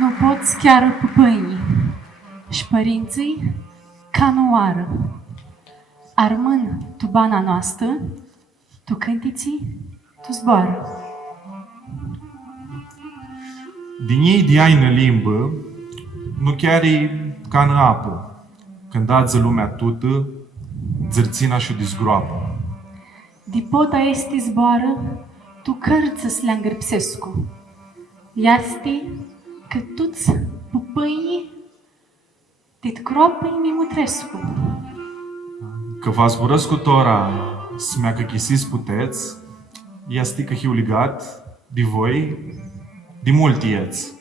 Nu poți chiar pupăinii și părinții ca nu oară. Armân tu bana noastră, tu cântiții, tu zboară. Din ei diaină limbă, nu chiar e ca în apă, când ață lumea tută, zărțina și-o dizgroapă. Dipota este zboară, tu cărță-ți le îngârpsescu. Iasti că tu-ți pupăinii dit cropăi mimutrescu. Că vă zburăți cu tora, smea că chisis puteți, iasti că hiu ligat, de voi, de mult ieți.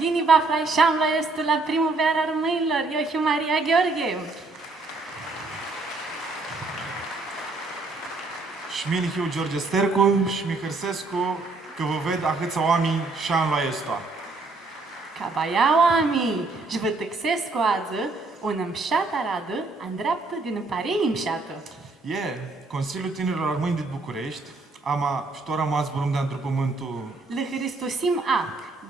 Gini va flașam la estul la primăvara armâilor. Eu și Maria Gheorghe. Și mine hiu George Stercu și mi hârsescu că vă ved ahâța oameni și-am la esta. Ca baia oameni și vă tăxescu ază, o nămșată aradă, îndreaptă din împarii imșată. Consiliul Tinerilor Armâni din București, ama și tot rămas burum de într pământul. Le Hristosim a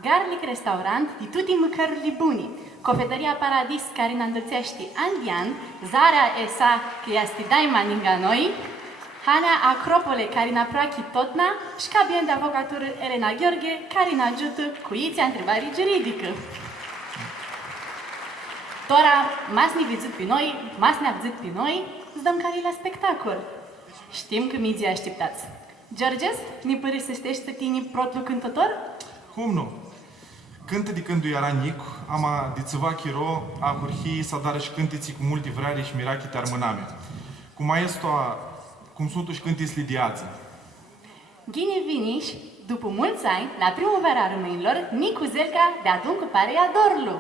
Garlic restaurant di tutti mâncărurile buni. Cofetăria Paradis, care ne îndățește an de an, Zarea Esa, că este daima ninga noi, Hanea Acropole, care ne aproache totna, și cabien de avocatură Elena Gheorghe, care ne ajută cu iția întrebării juridică. Tora, mas ne vizit pe noi, mas ne avzit pe noi, îți dăm care la spectacol. Știm că mi-ți așteptați. Georges, ne părăsești tine protlu cântător? Cum nu? Cântă de când era nic, ama de țiva chiro, a hurhi să dară și cântiții cu multe vrare și mirachite armâname. Cum cum sunt și cântiți lidiață. Ghini viniș, după mulți ani, la primăvara armânilor, Nicu Zelca de adun cu parea Dorlu.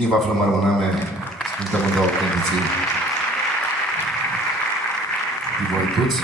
Všichni wafle máme Sfânta Mădau condiții i voi toți.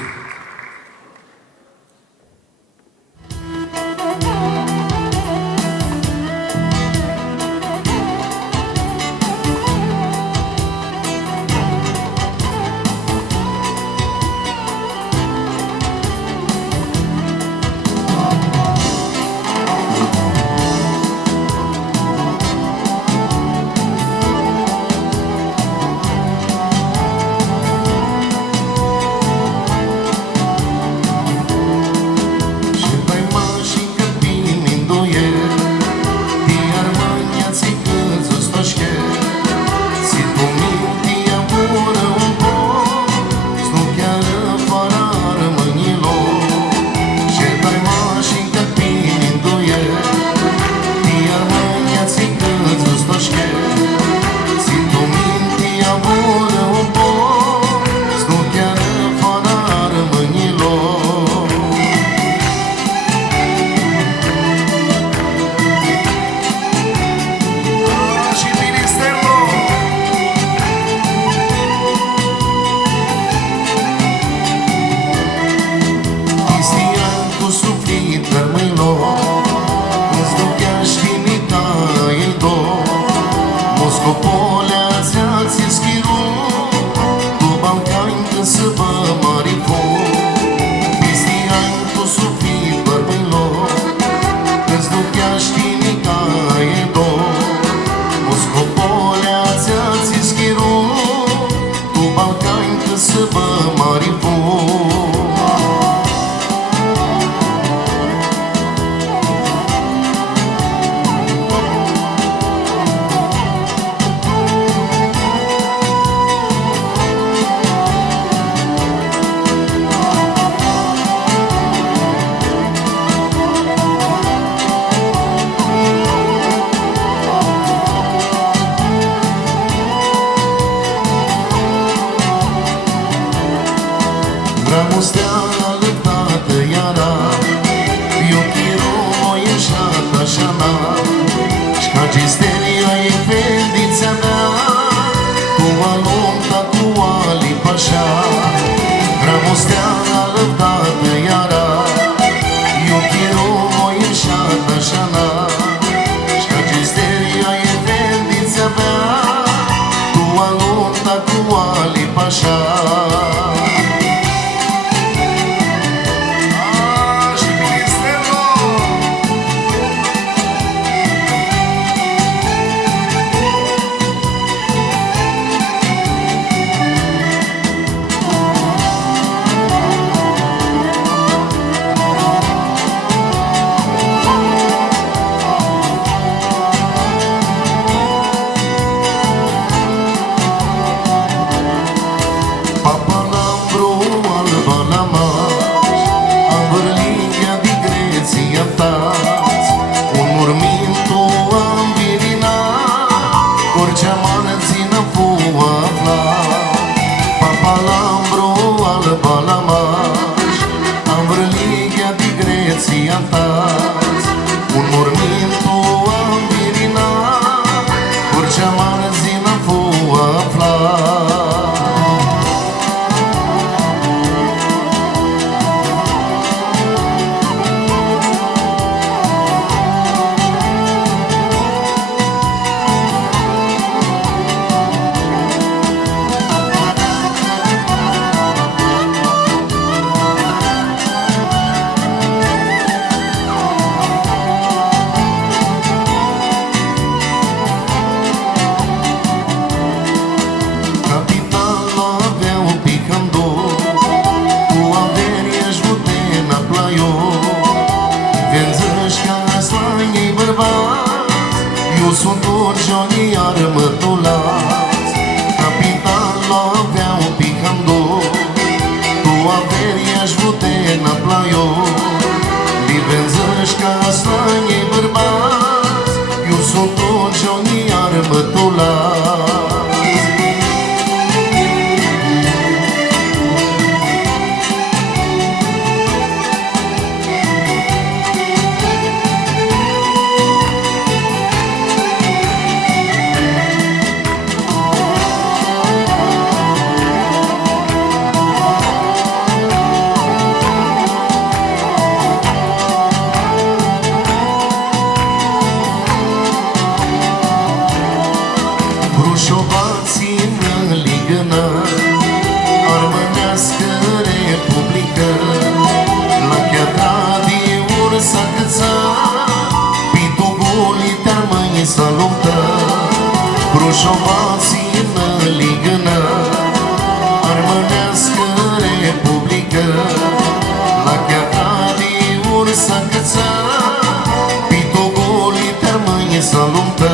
salută.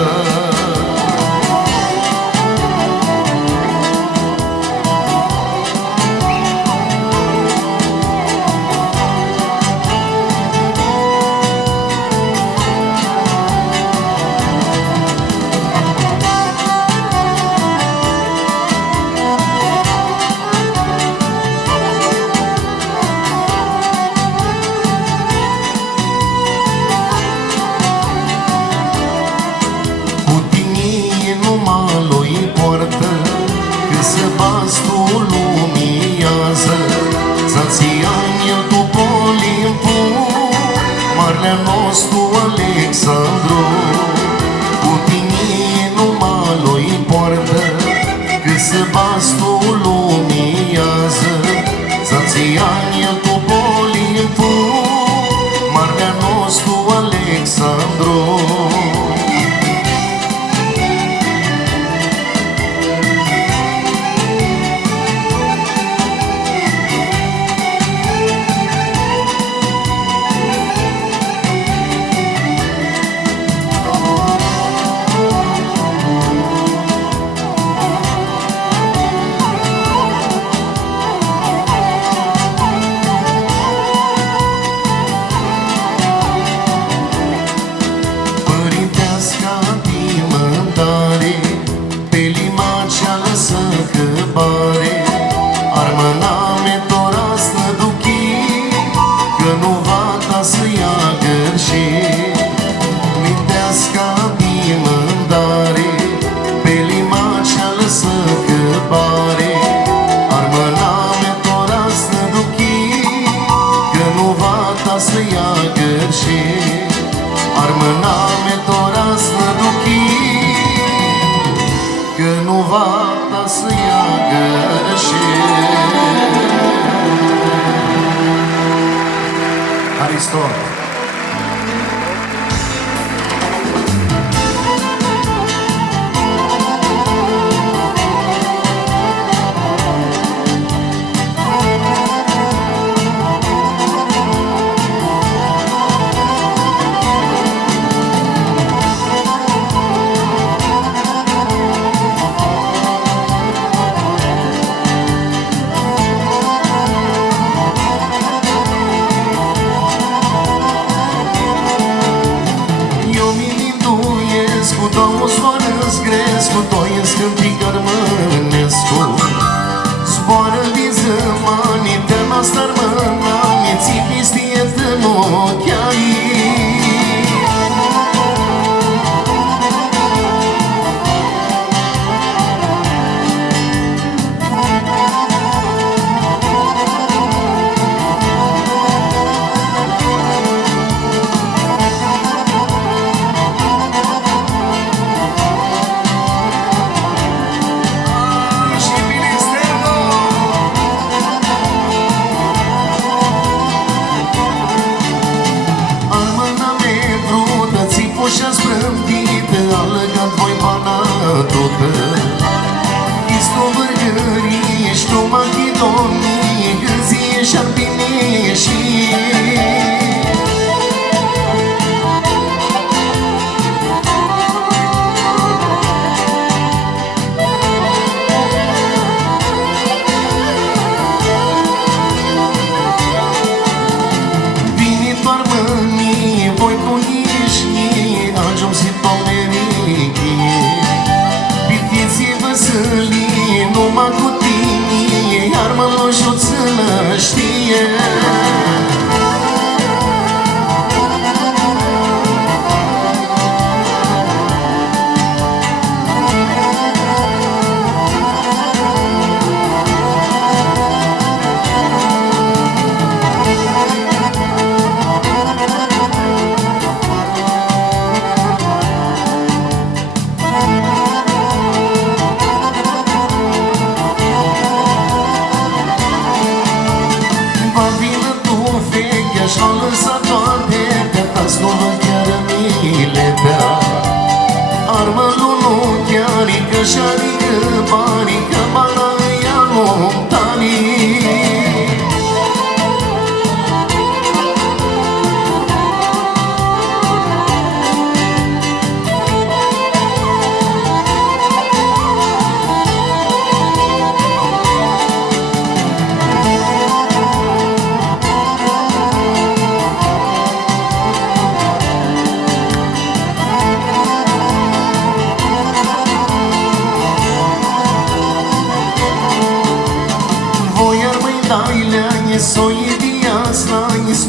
Sebastul lumiază, să-ți aniel tu Olimpu, marele nostru Alexandru. Cu tine numai lui poartă, că sebastul lumiază, să-ți aniel tu Olimpu, marele nostru Alexandru.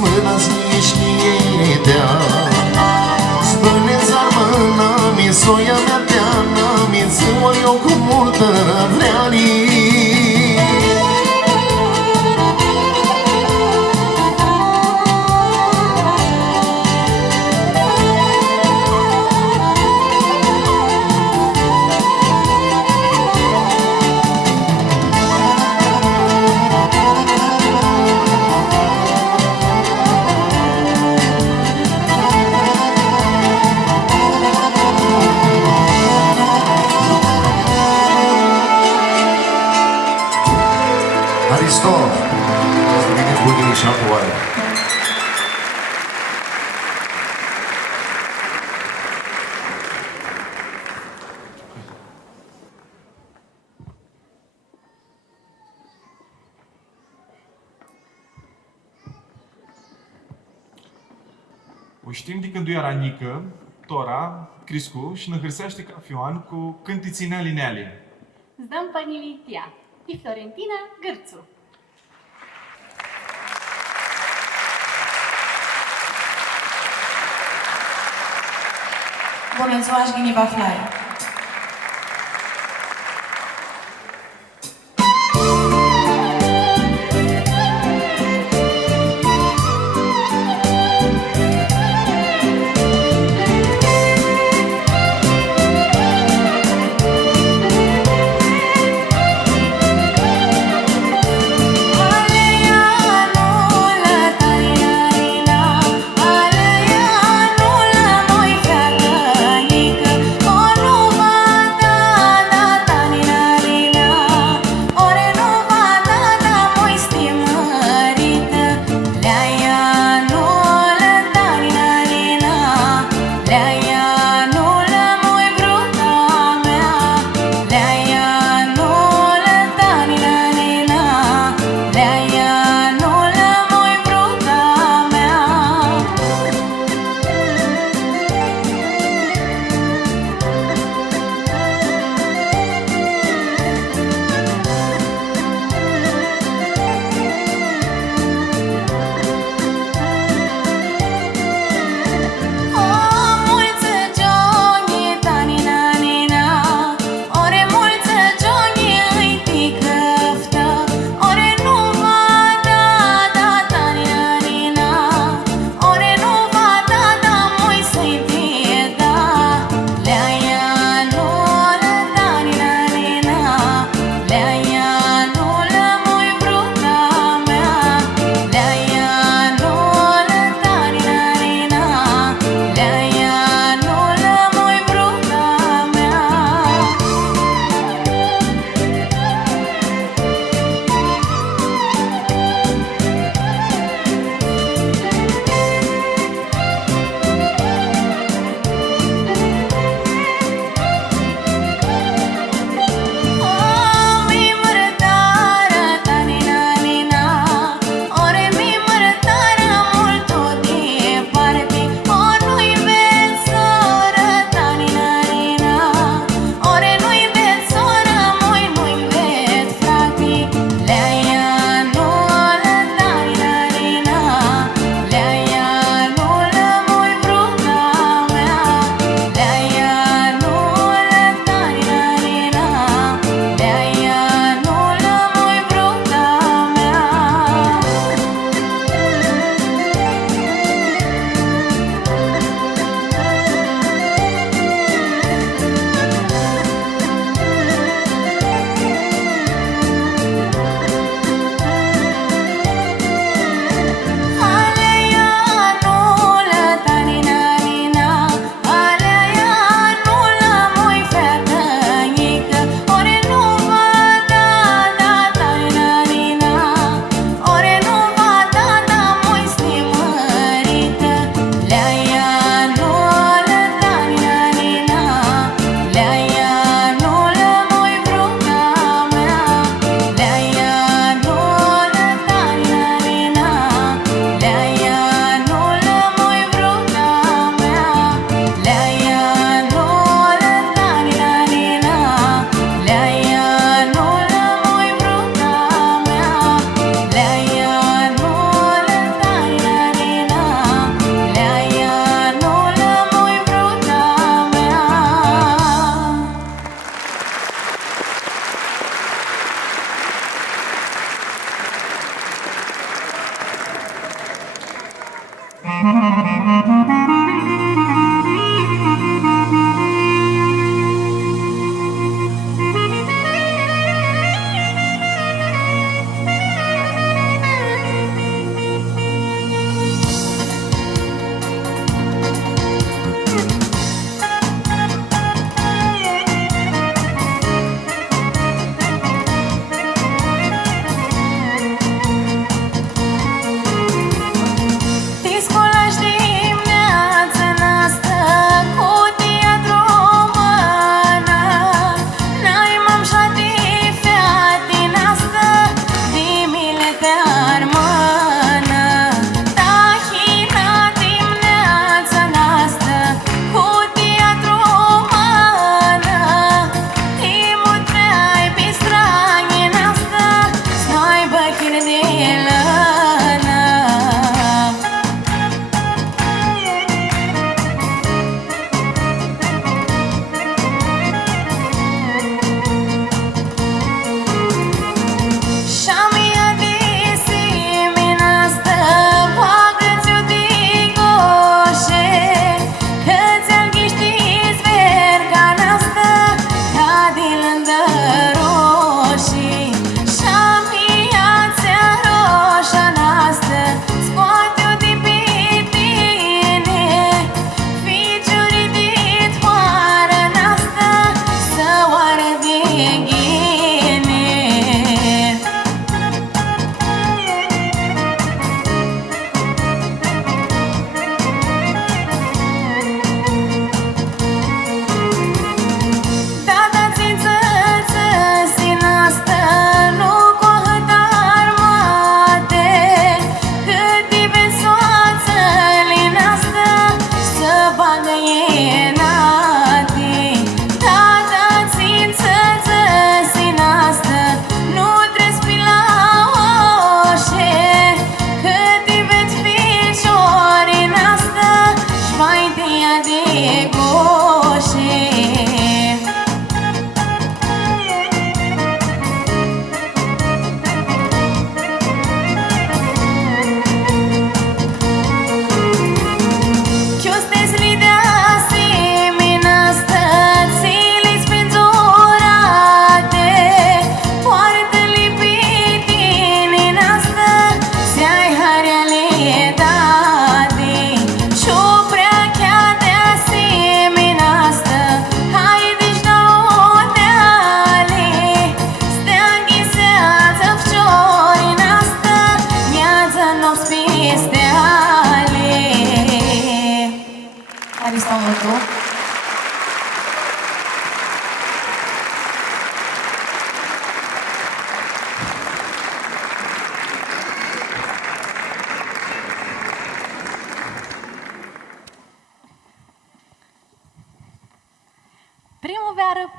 mâna znișniedea. Spune zarmâna mi soia mea teana, mi ziua eu cu multă vreanii. Aristof, să vine bunii și altă oară. O știm de când era nică, Tora, crescu și ne hârsește ca Fioan cu cântiții neali. Zdăm panilitia. Di Florentina Gârțu. Bună ziua, Așghini Vaflai! Oh, no.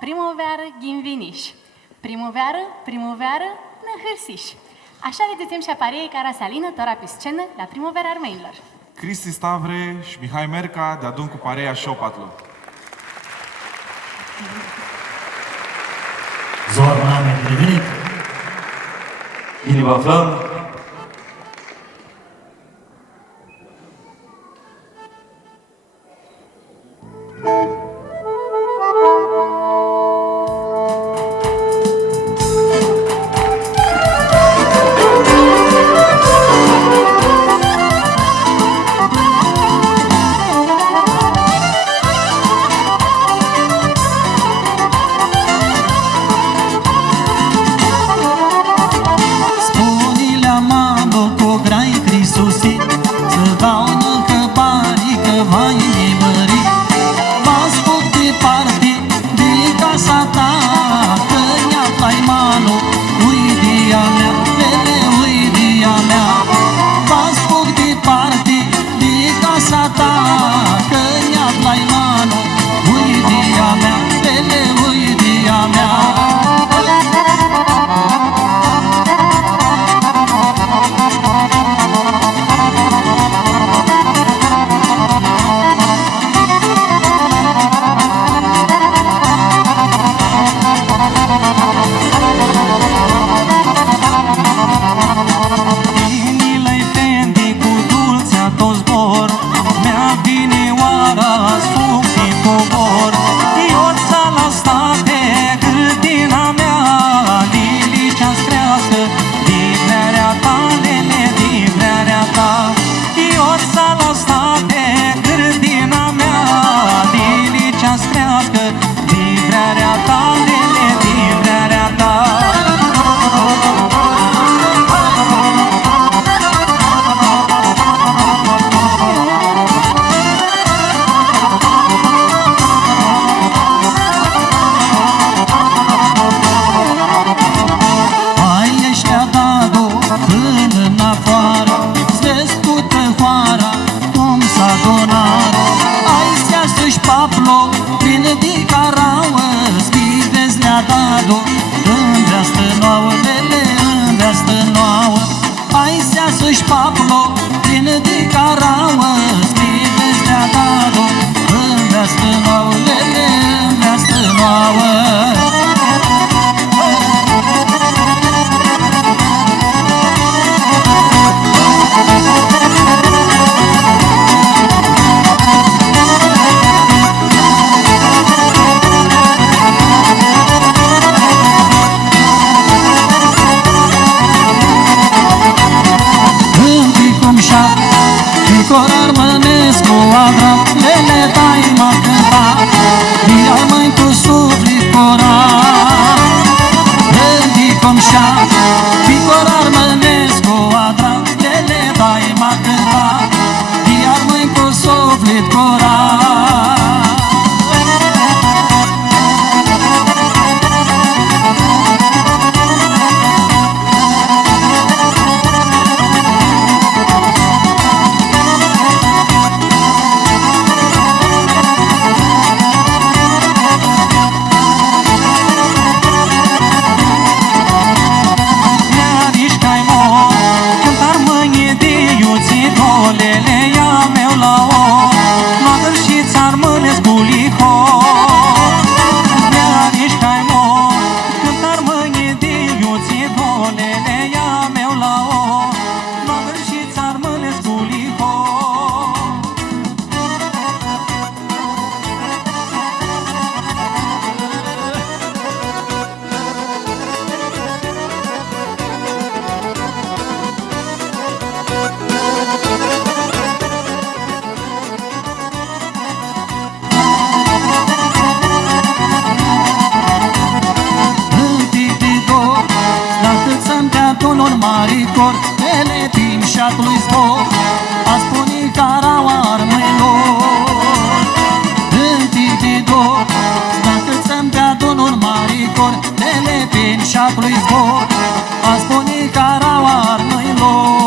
Primăvară, ghinviniș. Primăvară, năhârsiș. Așa le dățem și aparei cara salină, tora pe scenă, la primăvara armeinilor. Cristi Stavre și Mihai Merca de adun cu pareia șopatlu. Zorba am prevenit. Bine vă aflăm. Spune-le la o Măgăr și țar mănesc buliho Mi-ariș cai mo Cântar mâine de iuție dolele ia meu la o Măgăr și țar mănesc buliho Maricor, ele tim și-atului zbor A spune caraua armăilor În titidor, dacă ți-am pe adunul maricor Ele tim și-atului zbor A spune caraua armăilor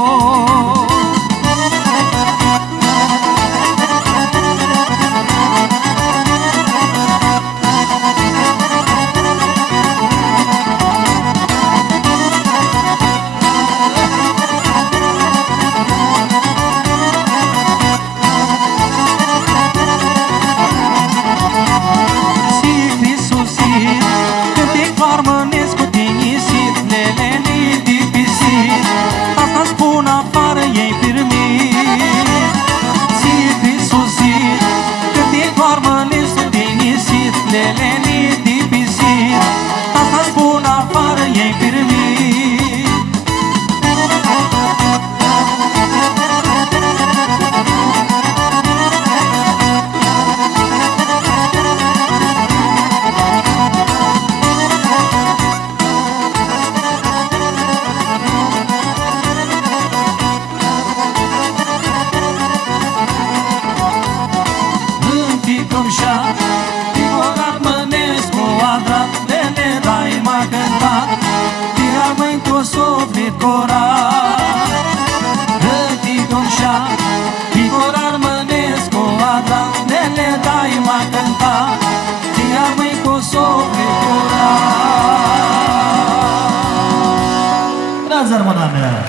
Zarmana mea.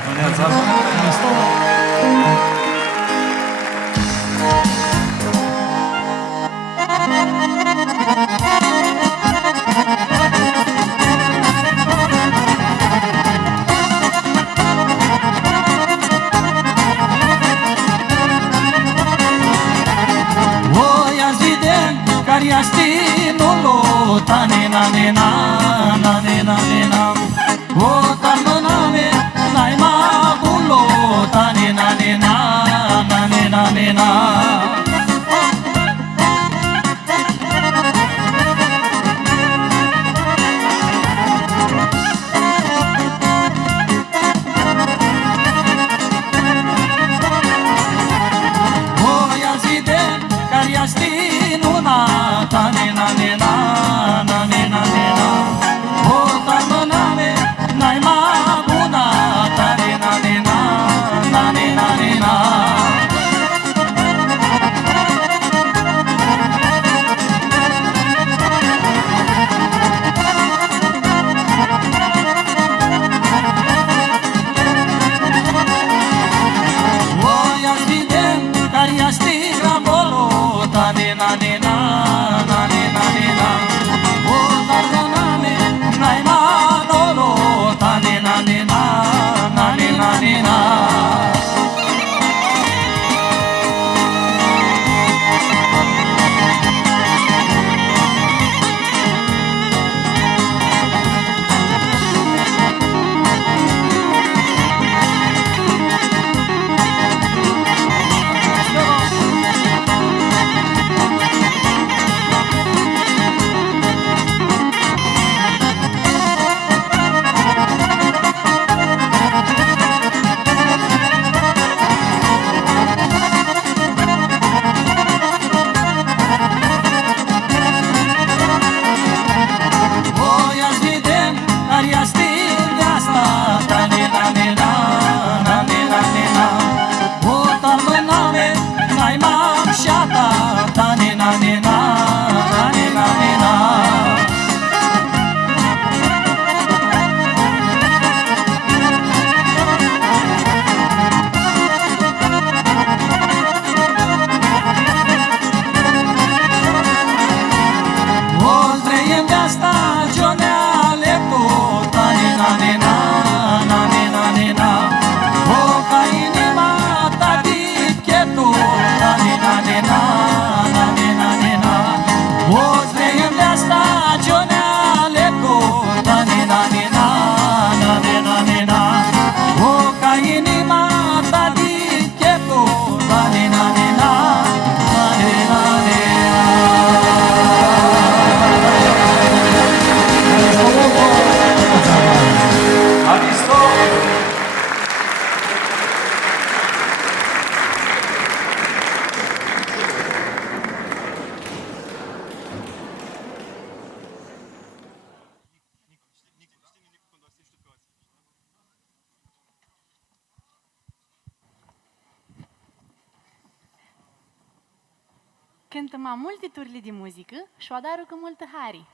Cântă mai multe turli de muzică și o adară cu multă hari.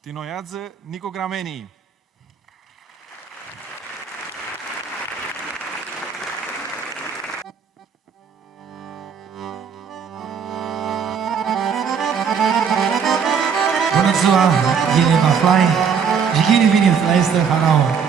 Tinoiază Nico Gramenii. Bună ziua, Gine Maflai. Gine vine la este Hanau.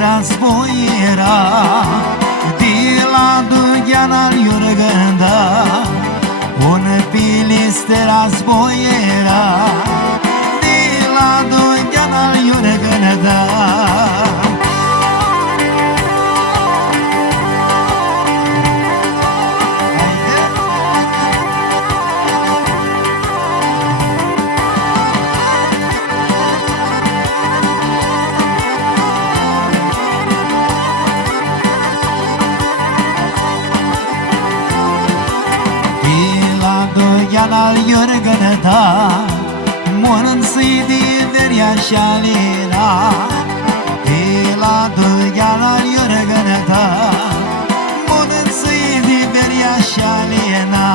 Razboiera de la Dugheana Iurgânda, un piliste razboiera de la Dugheana Iurgânda. Al Iorgănăta, Monănsăi de veria și-alina, de la Dugheana al Iorgănăta, Monănsăi de veria și-alina.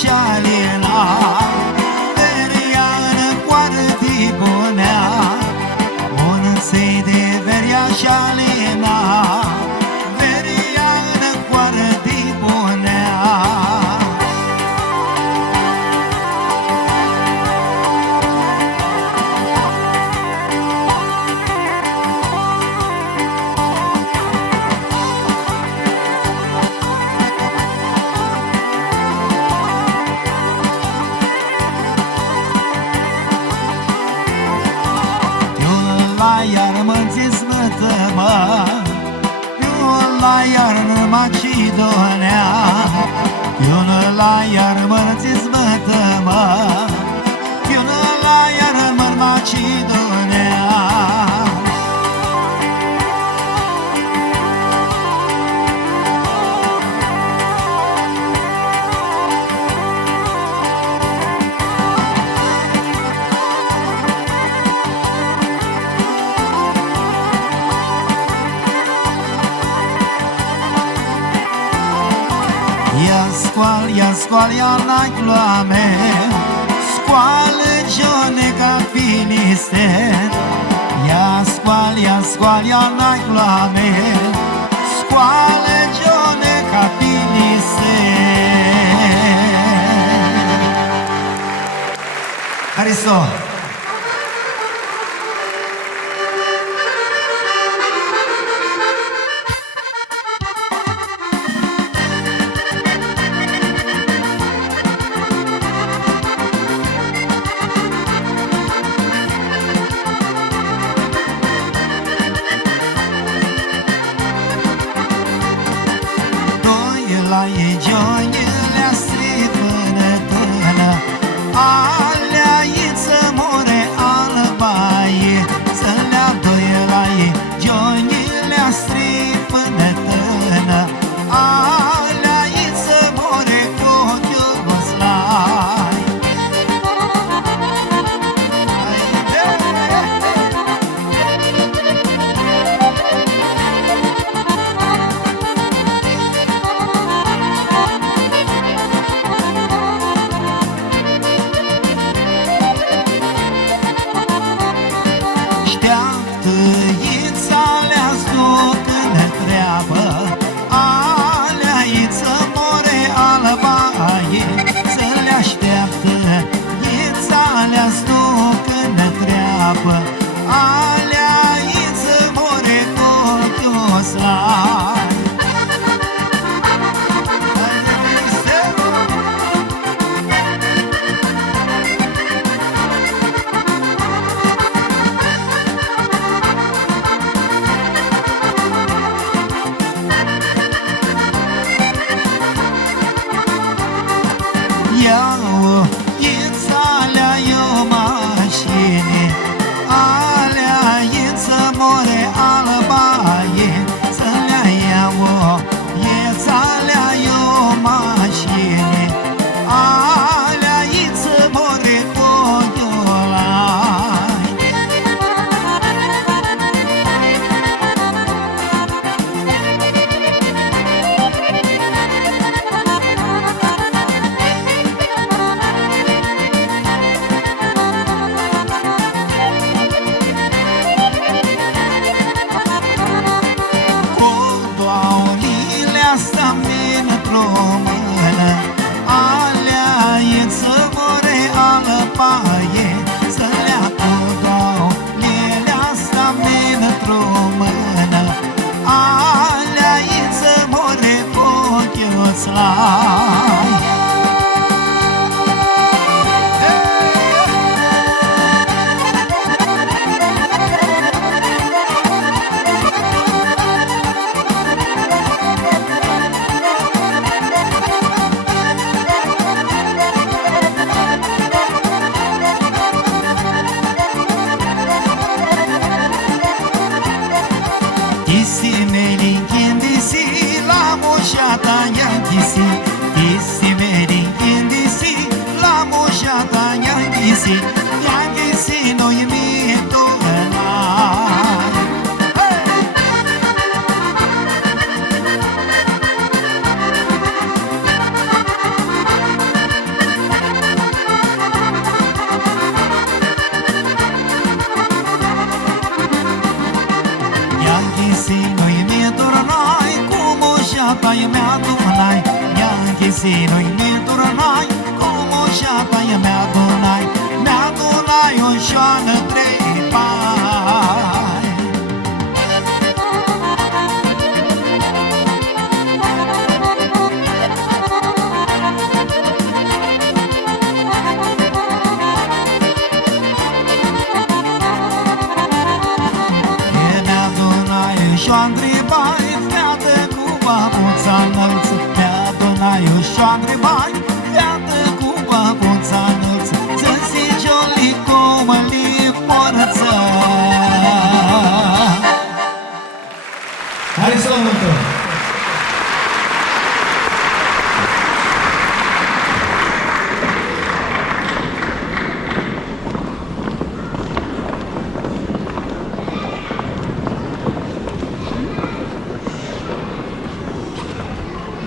Și-alina, veria în coară-ti bunea, Monănsăi de veria și-alina, veria în coară-ti bunea. Iar mă-nți smătă-mă, eu la iar în Macedonia, eu la iar mă-nți smătă-mă, eu la iar în Macedonia. Ia scoală, ia n-ai gloame, scoală Joane ca filisten. Ia scoală, ia n-ai gloame, scoală Joane ca filisten. Haristo! La ei joiile astri până până, alea iță more albaie, să le-a doi la ei joiile astri până până, alea iță more cochiul goslai.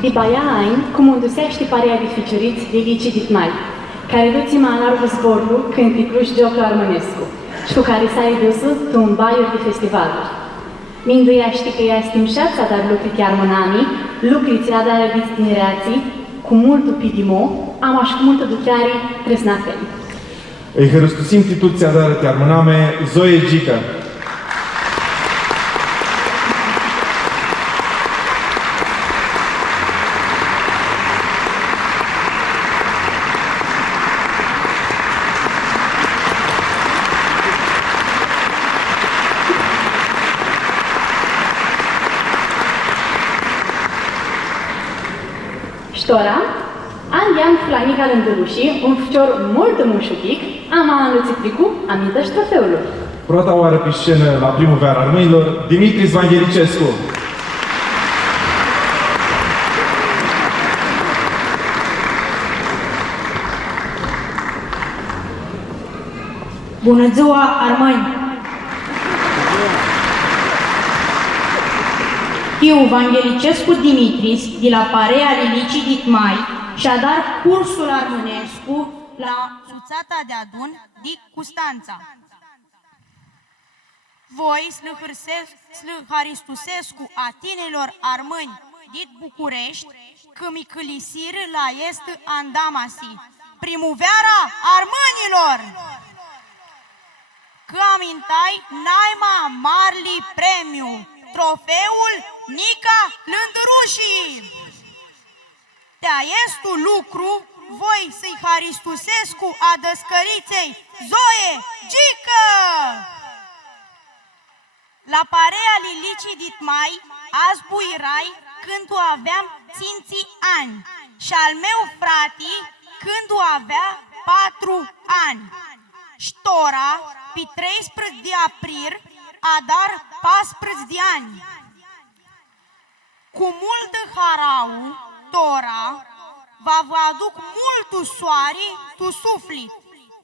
Di baia ain, comundusești parea edificiuriți de Lici Ditnai, care duți-mă alargă zborul când te pluși Gioclu Armănescu, și cu care s-ai dusul tu în baiuri de festivaluri. Minduiești că ea stimșat să dar lucri chiar mânami, lucriți a dar de tinereații, cu multul pidimo, am aș cu multă ducare tresnafeli. Îi hărăstusim tituția dar chiar mâname Zoe Gică. Ștora, andiam flamica lândărușii, un ficior mult mușuchic, am înlățit tricu, amintă și trofeului. Prota oară pe scenă la primăvara armăilor, Dimitri Zvanghelicescu. Bună ziua, armăni! Eu, Vanghelicescu Dimitris, de la Parea Lilicii Ditmai, și-a dat cursul armânescu la Suțata de Adun di Custanța. Voi, Slăharistusescu, a tinerilor armâni dit București, că micălisir la est Andamasi, primăvara armânilor! Că amintai naima marli premiu, trofeul Nica Lândrușii. Te-a tu lucru, voi să-i Haristusescu a Dăscăriței Zoe Gică! La parea Lilicii Ditmai, azi buirai, când o aveam ținții ani, și al meu fratii, când o avea 4 ani. Ștora, pe 13 de april, a dar 14 de ani. Cu mult harau, Tora, vă aduc multul soare, tu sufli,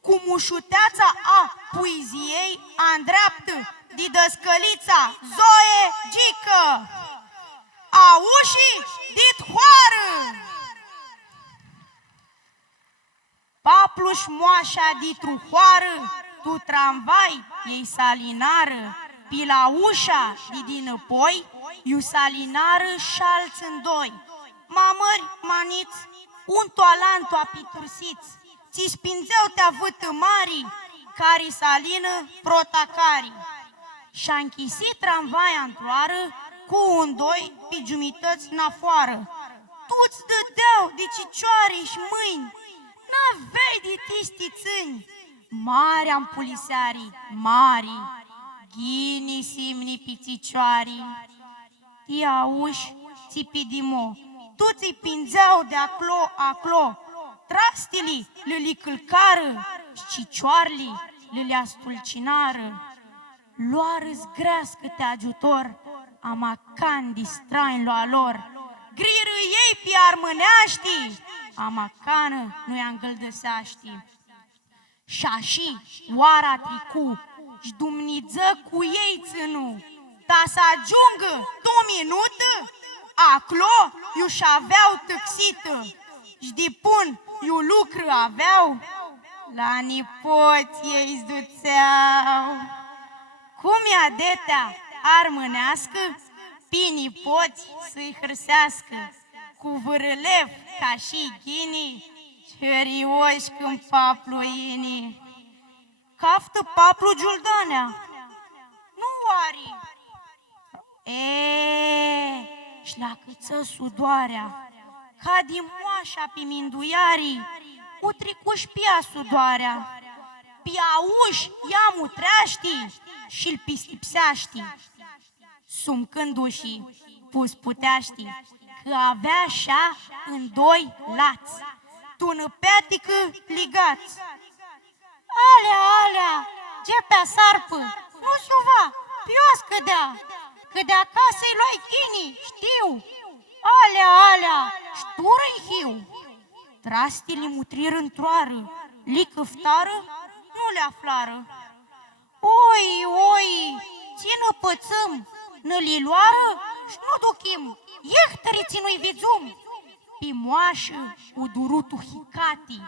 cu mușuteața a poeziei a-ndreaptă de Dăscălița Zoe Gică. Auși dit hoară! Papluș moașa ditru hoară, tu tramvai ei salinară, pi la ușa de dinăpoi, iu salinară șalți în doi. Mamări, maniți, un toalantu apitursiți, ți spinzeau te-a vâtămarii, care salină protacari. Și-a închisit tramvaia într-oară, cu un doi pe jumități n-afoară. Tu-ți dădeau de cicioare și mâini, n-aveai de tistițâni. Mari am pulisearii, mari, ghini simni pițicioarii. Ti auși, țipi dimo, tu ți pinzeau de aclo, trastilii le călcară și cicioarlii le astulcinară. Luară-ți grească-te ajutor, amacan distrain lua lor. Griră ei pe armâneaștii, amacană nu-i îngăldăseaști. Și-așa oara tricu, și dumniță cu ei ținu, ta să ajungă tu minută, aclo iu și-aveau tăxită, și de pun iu lucru aveau, la nipoți ei zduțeau. Cum e adetea armânească, pe nipoți să-i hărsească, cu vârâlev ca și ghinii, cerioși când papluinii. Caftă paplu Giuldanea, nu oari? Și la câță sudoarea, ca din moașa pe minduiarii, u tricuși pia sudoarea, pia uși ia mutreaștii și-l pistipseaști. Sumcându-și pus puteaști, că avea așa în doi lați, tună peatică ligați. Alea, gepea sarpă, nu-ți iuva, pios cădea ca să-i luai chinii, știu. Alea, ștură-i hiu. Trastile mutriră într-oară, li căftară, nu le aflară. Oi, țină pățâm, n-li luară și nu duchim, iehtări ținui vizum. Pe moașă u durutu hicati,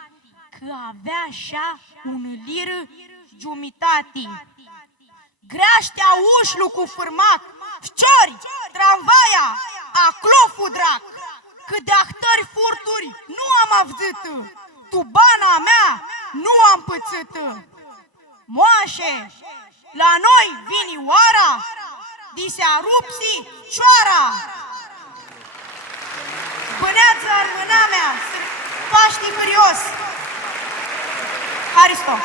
că avea așa un liră giumitati. Greaștea ușlu cu fârmac, șciori, tramvaia, aclofu drac, că de ahtări furturi nu am avzâtă, tu bana mea nu am pățâtă. Moașe, la noi vini oara, di se arupsi cioara. Bâneață armâna mea, Paști furios. Haristo.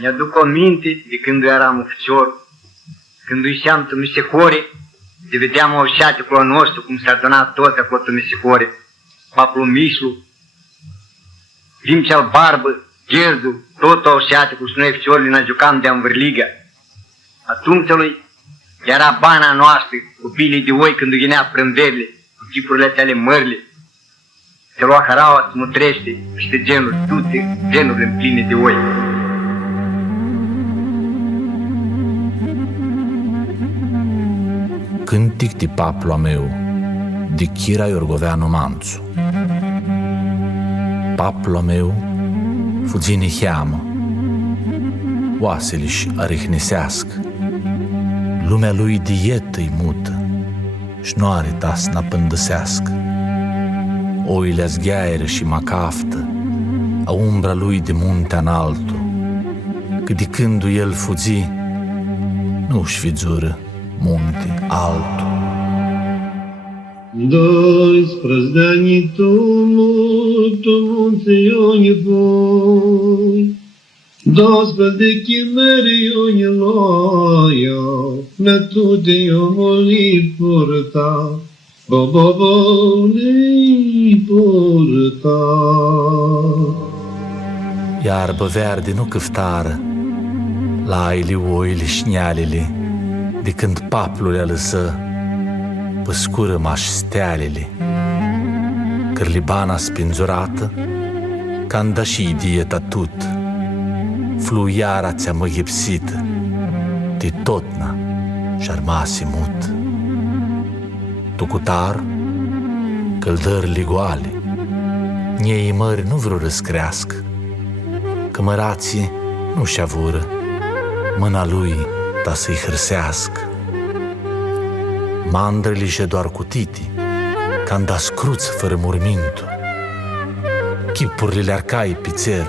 Mi-aduc aminte de când eram ufcior, când duceam tu Misihore, de vedeam o șaticul nostru, cum s-a adunat toți acolo tu Misihore, paplu Mișlu, timp cel barbă, Gherdu, tot o șaticul și noi ficiorile ne jucam de-am vârligă. Atunci lui era bana noastră, cu pilii de oi când ghinea prânderile, cu chipurile ale mările. Se lua haraua, îți mutrește peste genuri, toate genurile pline de oi. Cântic de paplu meu, de Chira Iorgoveanu Manțu. Paplu meu, fugine cheamă, oasele-și arihnesească, lumea lui dietă-i mută, și nu are tasna pândăsească. Oile zgheaieră și macaftă, a umbra lui de munte înaltul, că de când el fugi, nu-și vizură munte altul. 12 ani tu munțiuni voi, 12 chimeriuni loia, ne tu de omoli purta, li purta. Iarbă verde nu câftară, laile, oile, șnealele, de când paplul le lăsă, păscură maș stealele. Cârlibana spinzurată, canda și dieta tut, fluiara ți-a măghepsită, de totna și-ar mase mut. Tucutar, căldările goale, niei mări nu vreau răscrească, că mărații nu-și avură, mâna lui ta să-i hârsească. Mandrele și doar cu titi, când ascruț fără murmintul, chipurile le arcai pițer,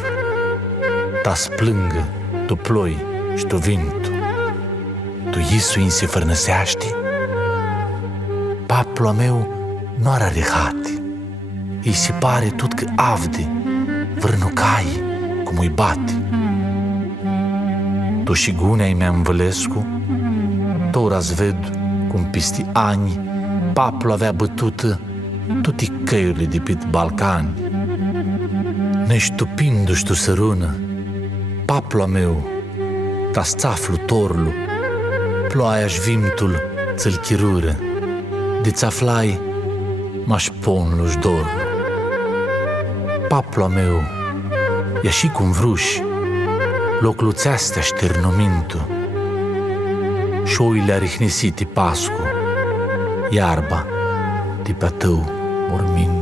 ta splângă, tu ploi și tu vintul. Tu isu se fărnăseaște, paplu meu nu are arehate, îi se pare tot că avde, vârnucai cum îi bate. Tu și gunea-i mea învălescu, tora-ți ved cum peste ani paplu avea bătută toate căiurile de pe Balcani. Neștupindu-și tu sărună, paplu meu, ta-ți țaflu torlu, ploaia-și vimtul ți-l chirură, de-ți aflai m-aș ponlu-și dorlu. Paplu meu, ia și cum vruși, locluțeastea șternomintu, și oile arihnisite pascu, iarba de pe-a tău mormintu.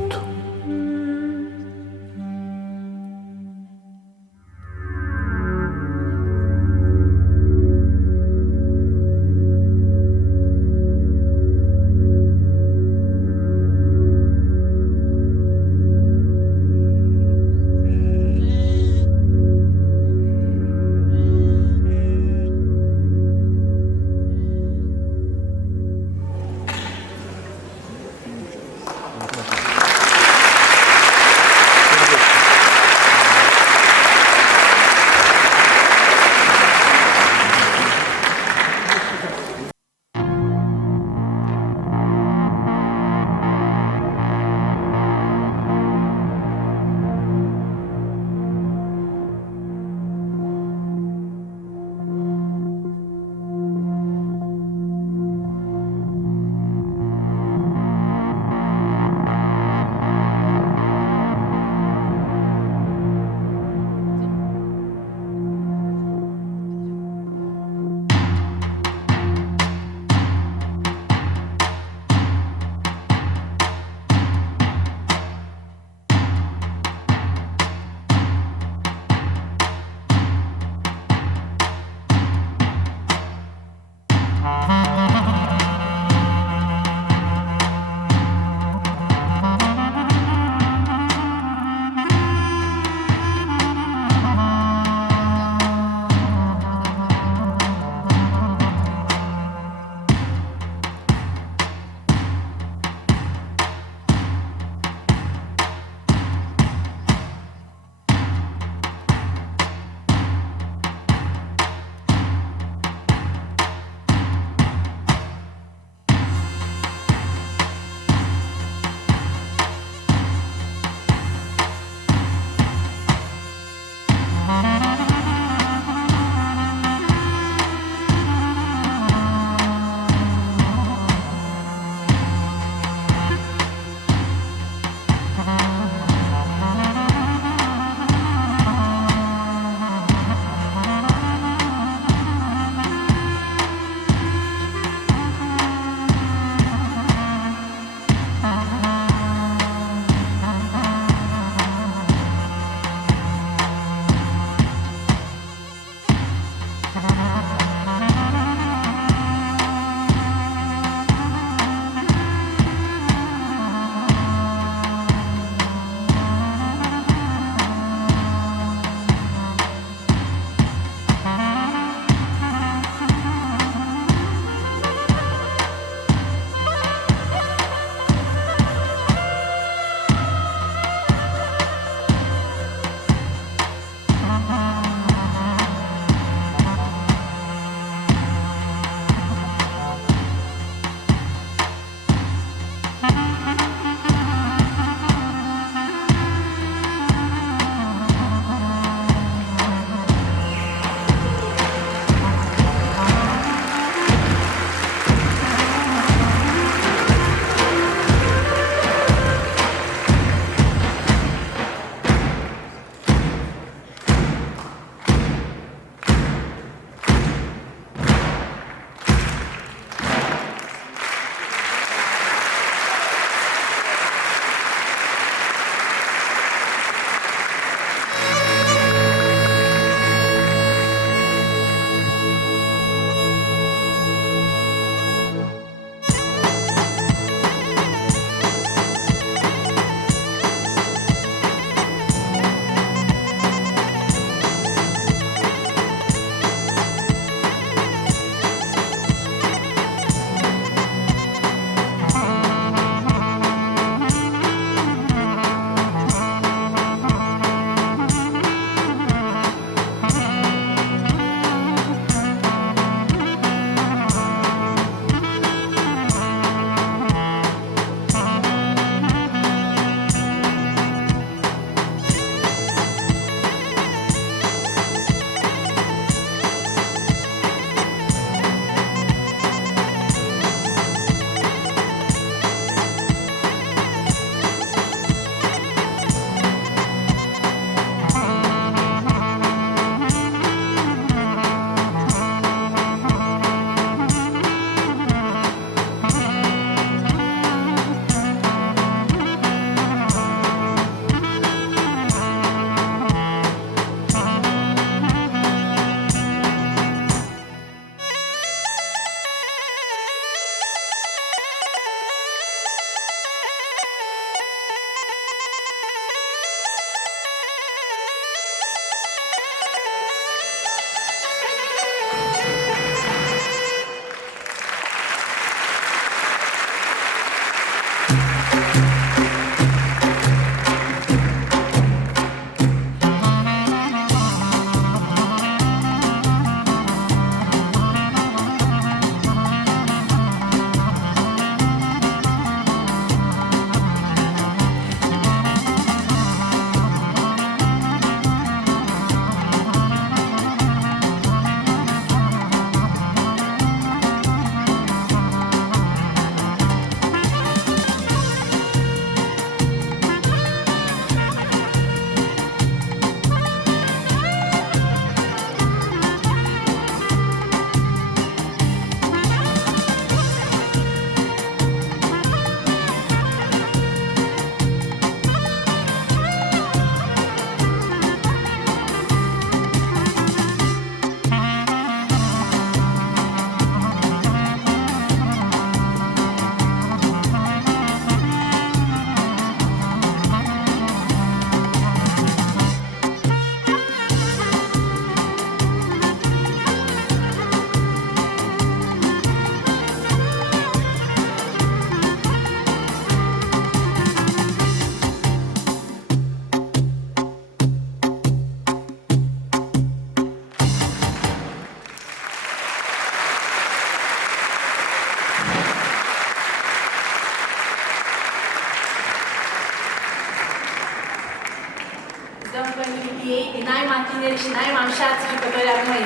n-ai mai tineri și n-ai mai șați jucători al noi.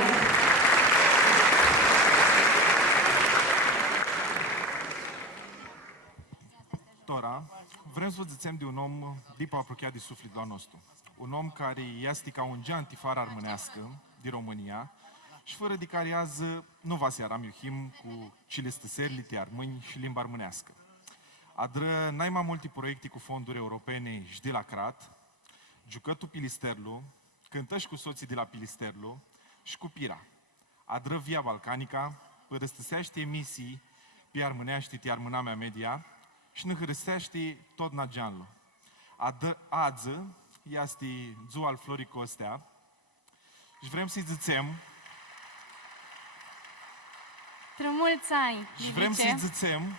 Tora, vrem să vă zițem de un om deep apropiat de sufletul al nostru. Un om care este ca un geant tifar armânească din România și fără de care azi nu va se aram iuhim cu cele stăseri, lite armâni și limba armânească. Adră n-ai mai multe proiecte cu fonduri europene și de la Crat, jucătul Pilisterlu, cântăși cu soții de la Pilisterlu și cu Pira. Adră Via Balcanica, părăstăsește emisii pe armâneaște te armânamea media și ne hărăsește tot nageanul. Adză este zu al Florii Costea și vrem să-i zițem Mulți ani, și vrem să-i zițem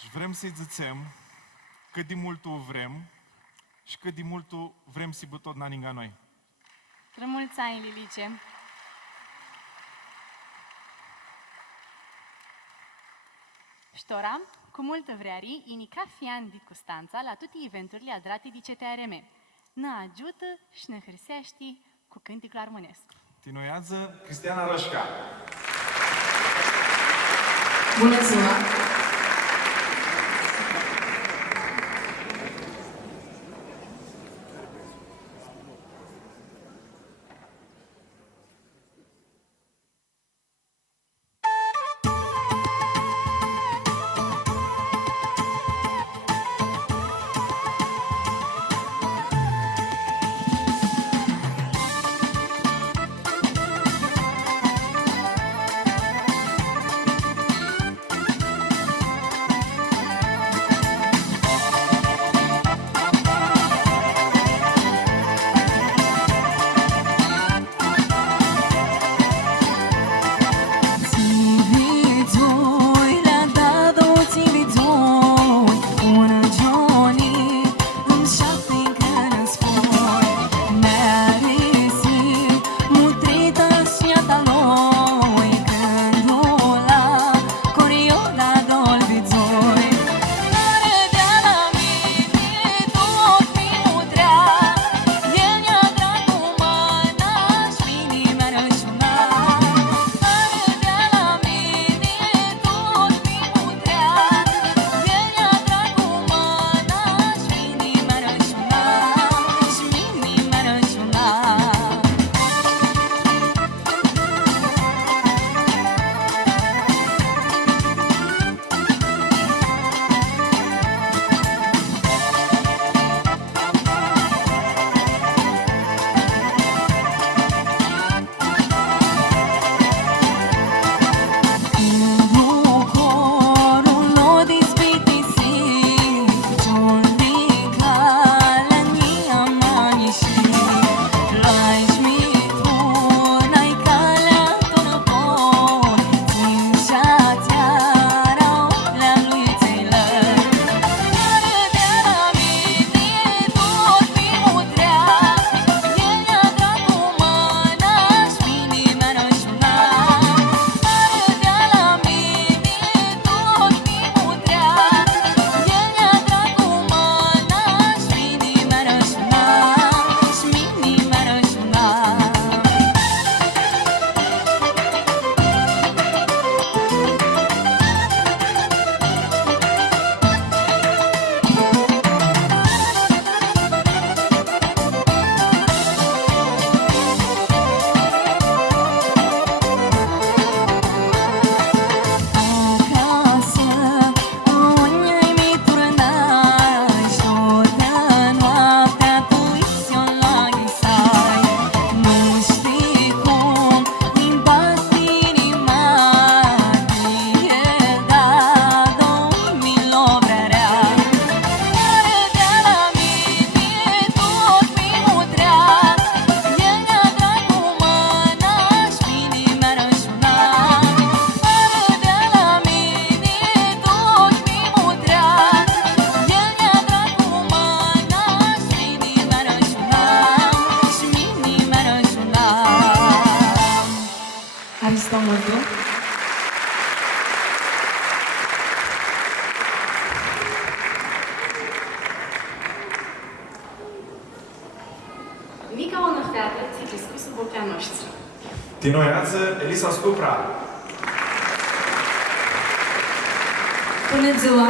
și vrem să-i zițem cât de mult o vrem și cât de mult o vrem să-i tot naninga noi. Mulți ani, Lilice. Ștora, cu multă vreari, inica fian di Costanța la toate eventurile adrate de CTRM. Ne ajută și ne hârsește cu cânticul armonesc. Tinoiază Cristiana Rășca. Bună ziua! mica ona feată ți crescut sub ochia noștri. Tinoiață Elisa Stupra. Bună ziua!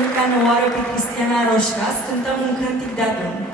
Luca Noară pe Cristiana Roșca, cântăm un cântic de adun.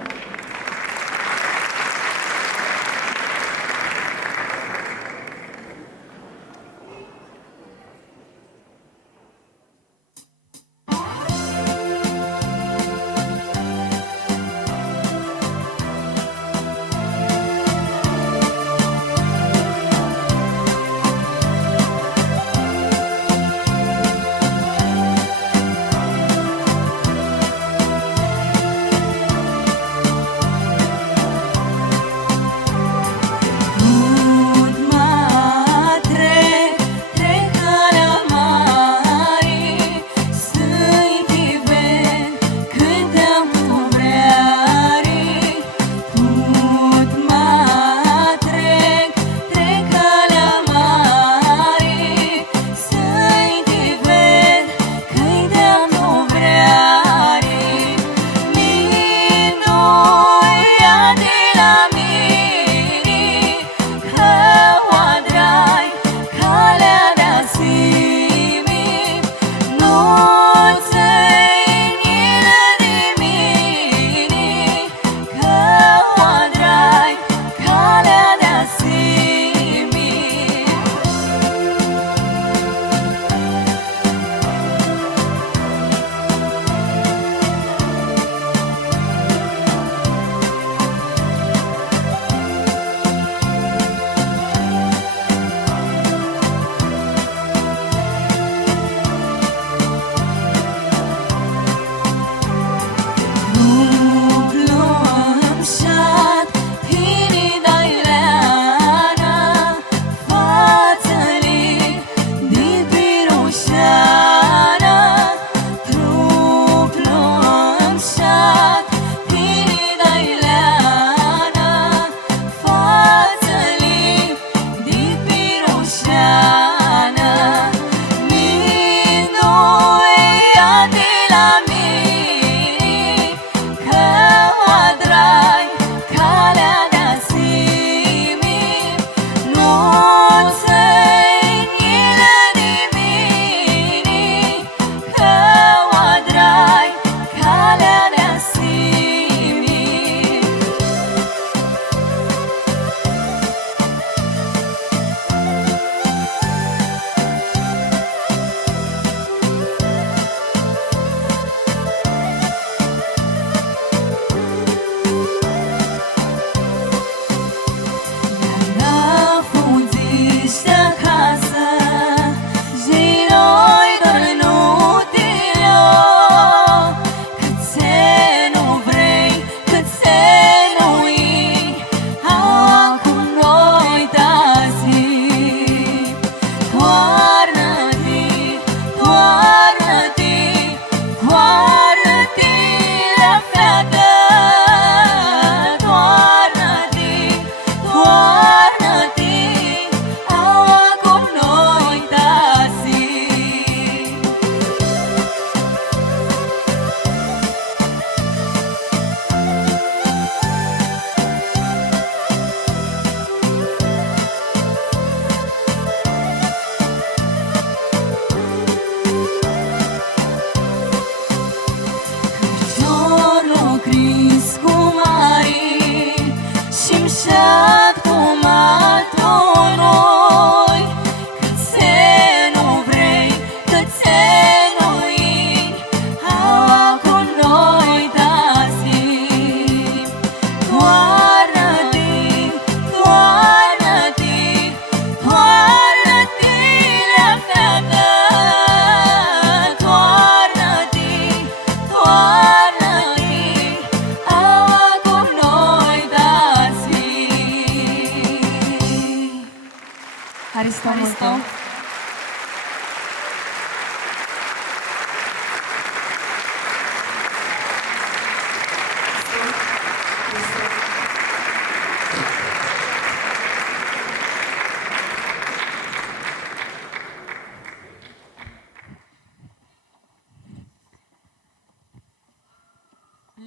Aristo.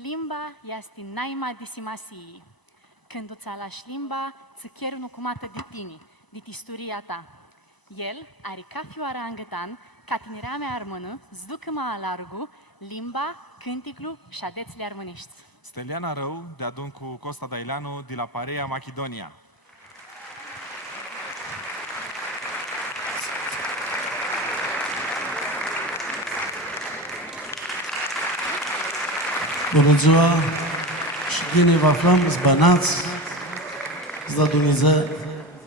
Limba este naima disimasiei. Când o țalași limba, ți chiar nu cumată de tine, de istoria ta. El are ca fioara angătan, ca tinerea mea armână, zducă-mă alargu, limba, cânticlu și adețile armânești. Steliana Rău, de adun cu Costa Daileanu, de la Parea, Macedonia. Bună ziua și bine vă aflăm, zbanați, îți da Dumnezeu,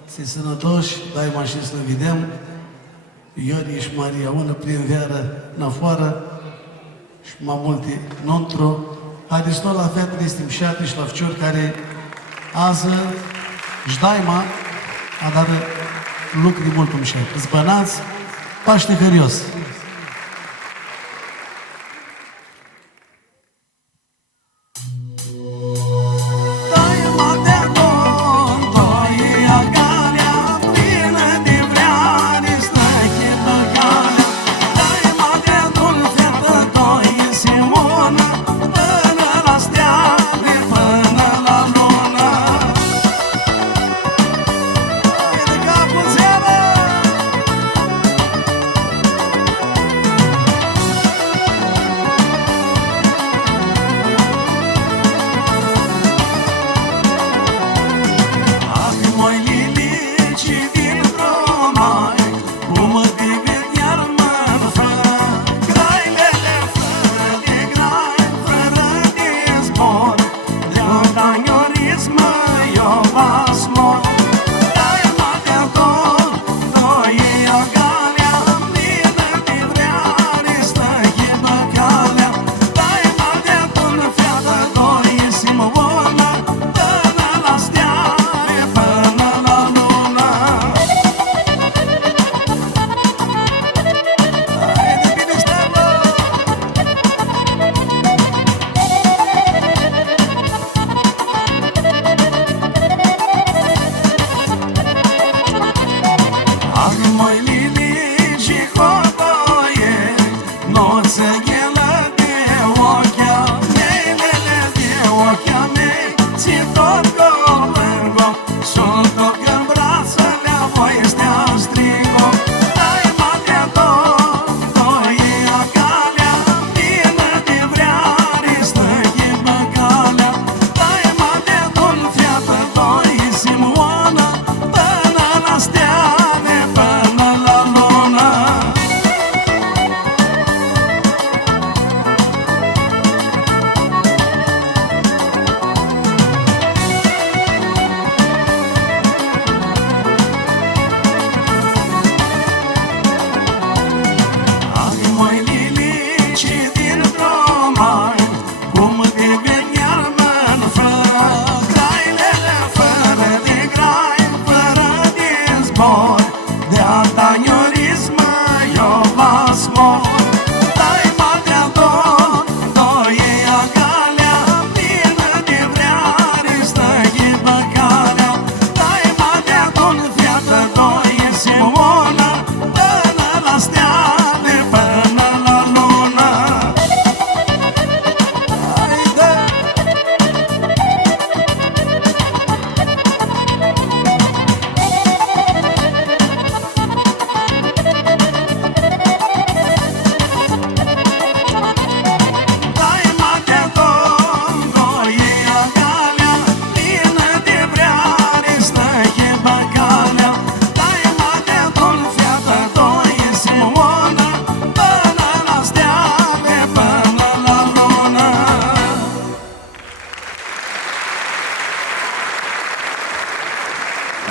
să-i sănătoși, dai mașini să ne vedem, Iori și Maria, una prin veră în afară și mai multe nontru. Haideți tot la fetele stimșate și la feciori care azi își daima a dat lucruri mult umșat. Zbanați, Paște Hărios!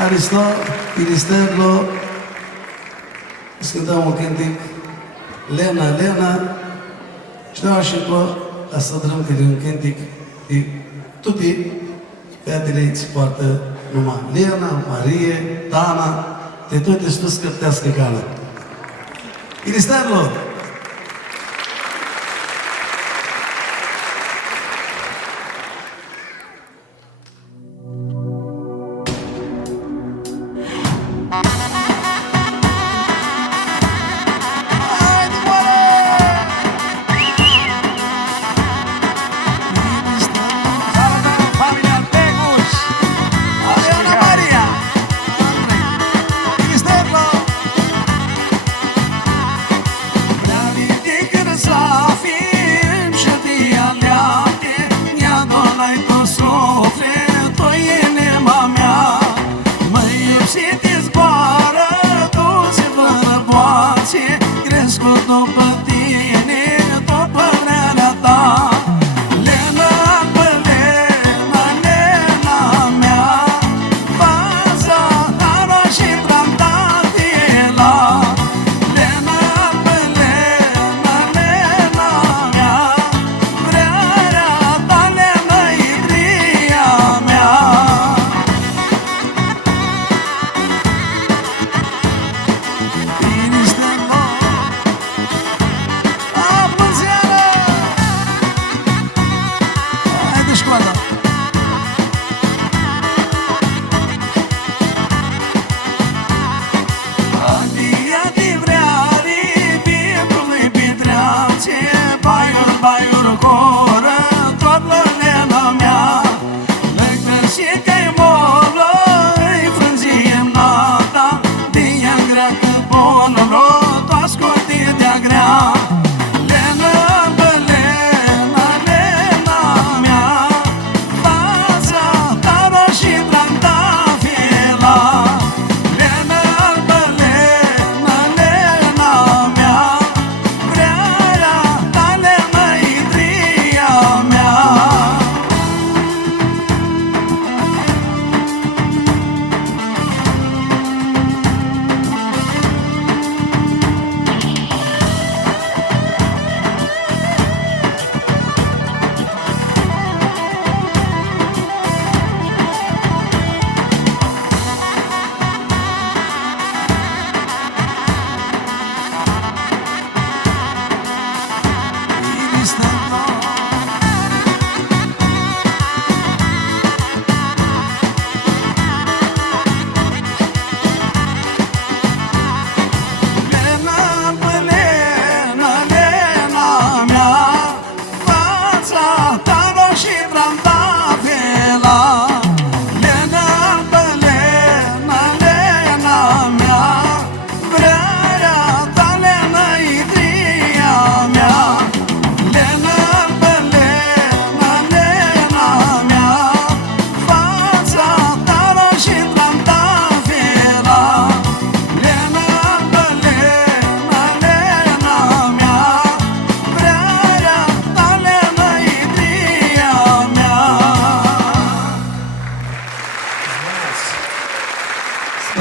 Aristo, Iristerlo, să cântăm un cântic, Lena, Lena, și de așa ca să dăm câte un cântic, de toate fetele îți poartă numai Lena, Marie, Dana, de toate și tu scăptească cală. Cristianilor!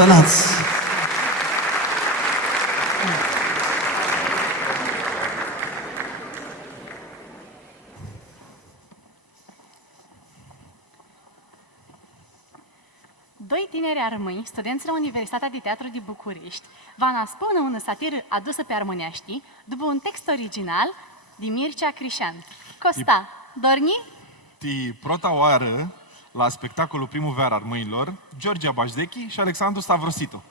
Spănați! Doi tineri armâni, studenți la Universitatea de Teatru de București, va spune una satiră adusă pe armânești, după un text original de Mircea Crișan. Costa, dorni? Ti prota oară la spectacolul Primăvara Armâinilor, Georgia Bajdechi și Alexandru Stavrositu.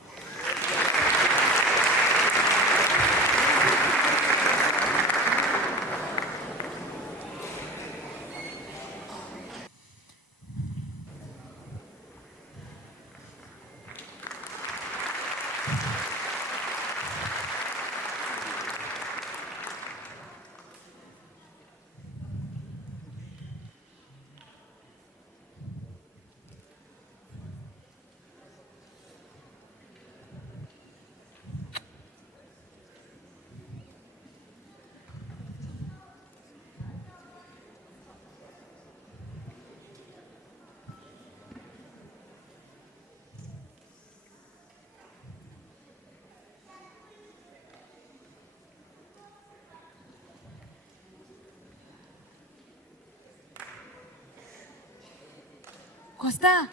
Costa!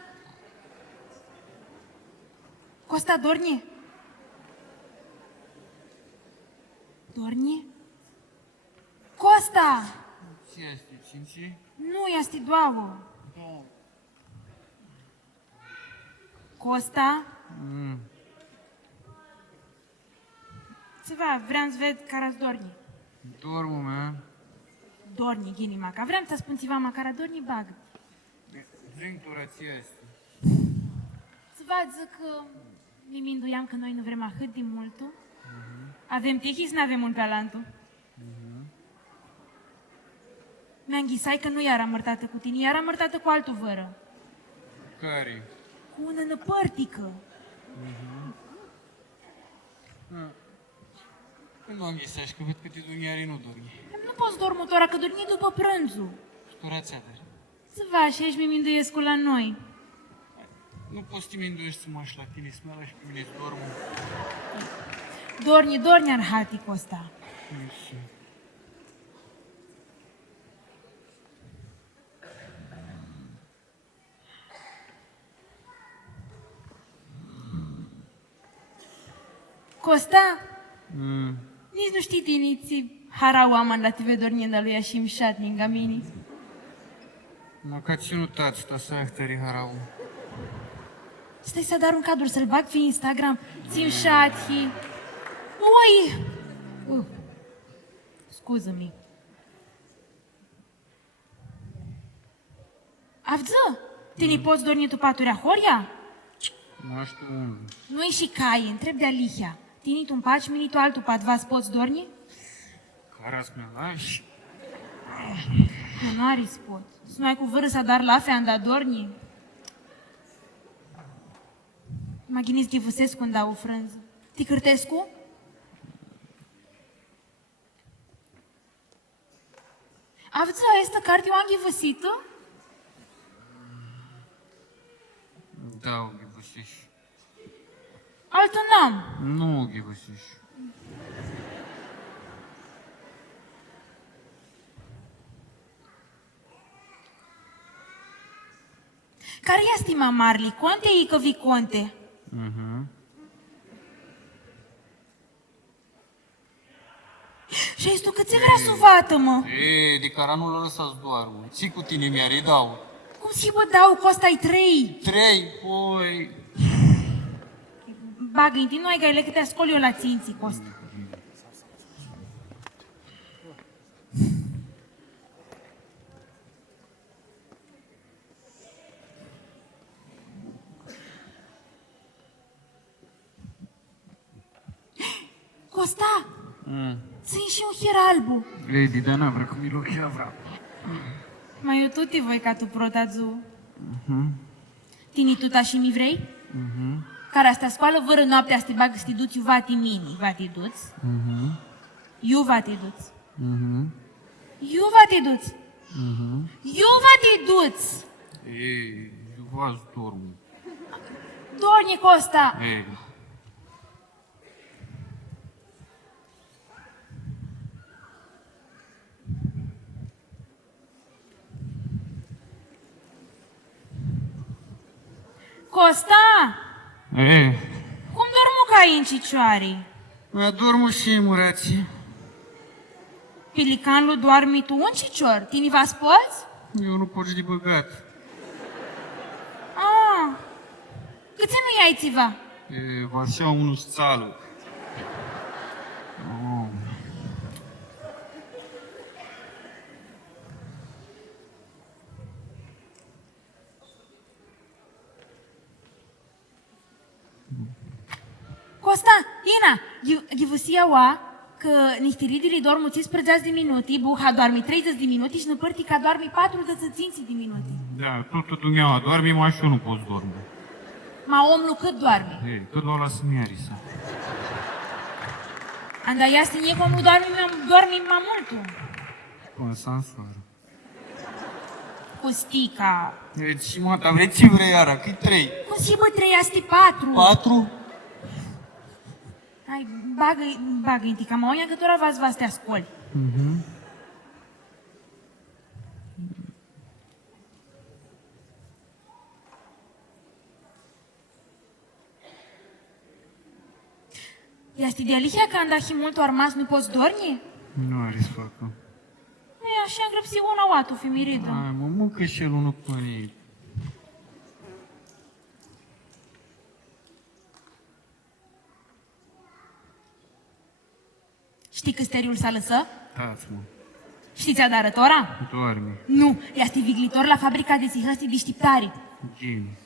Costa, dorni? Dorni? Costa! Ce este, Cinci? Nu, este doua. Costa? Ceva, vreau să ved care-s dorni. Dormu, mea. Dorni, ghinima, ca vreau să spun ceva, ma care dorni bag. Drintura ți este. Să văd, zic că ne minduiam că noi nu vrem atât de multul. Avem tichis, n-avem un pe alantul. Mi-a înghisai că nu era mărtată cu tine, era mărtată cu altul vără. Care? Cu una năpărtică. Când m-am ghisești, că văd că te duniare nu dormi. Nu poți dormi tora, că dormi după prânzul. Tora ți-a dar. Să vă și ești mi-minduiescu la noi. Nu poți să te minduiești să mă la tine, să mă lași pe mine să dormă. Dorni arhatic ăsta. Costa? Nici nu știi tiniți harau aman la TV dornienda lui Ashim Shatning Gamini. Mă ca ținutați, ta să ahteri harau. Stai să dar un cadru să-l bag pe Instagram. Țin Shathi. Ui! Scuză-mi. Avză, tine poți dormi tu paturea horia? Nu știu unde. Nu-i și cai, întreb de alihia. Tini tu împaci, mini tu altul pat, vas poți dormi? Cara-ți mi-a lași? Nu are spot. Să nu ai cu vârsta dar la fe anda dorni. Mă ghinesc Ghivusescu când dau o frânză. Ticârtescu? Avți asta carte o am ghivăsită? Da, o ghivăsiș. Altul n-am. Nu o ghivăsiș. Care e stima Marli? Conte e că viconte? Și ești tu că ți vrea suvată, mă? E, de cara nu l-a lăsat doar, mă. Ții cu tine mi-are, dau. Cum și bă dau, Costa-i 3? 3, oi. Bagă-i, din noi gaile că te ascol eu la ținții, Costa. Costa! Țin și un hier albu. Ei, Didana, vrea că mi l-o vrea. Mai eu tuti voi ca tu protazu. Tini tuta și mi vrei? Care asta scoală vără noaptea sti bagă sti duți vati mini, vati duți. Eu vati duți. Eu vati duți. Eu vati duți. Ei, eu v-ați dormu. Dorni, Costa. Ei. Costa! Ei. Cum dormu ca în cicioare? Mi-a dormu și murații. Pelicanul doarmi tu un cicior? Tini v-ați poți? Eu nu pot de băgat. Ah, câți nu ai țiva? E, v-așa unul sțalul. Oh. Costa, Ina, ghivusia oa că nihtiridili dormu ți sprăgeați de minuti, buha doarmi 30 de minuti și năpărtica doarmi 40 de minuti. Da, totul dumneaua doarmi, mai și eu nu pot dormi. Ma omul cât doarmi? Ei, tot la ăla să-mi iarisa. Anda ia stinie că omul doarmi mai mult. Până s-a Costica. Deci, mă, dar vreți ce vrei iara? Că-i 3. Cum si bă 3, asti 4? 4? Hai, bagă-i tica, mă oia că tora v-ați te ascoli. Este delihia că andahi mult armas nu poți dorni? Nu are să facă. E așa grăpsi una oatu, femirida. Ai, mă, mâncă și el unul până. Știi că steriul s-a lăsat? Tați-mă. Știți adarătora? Doarme. Nu, este viglitor la fabrica de țihăsti deșteptare. Gini.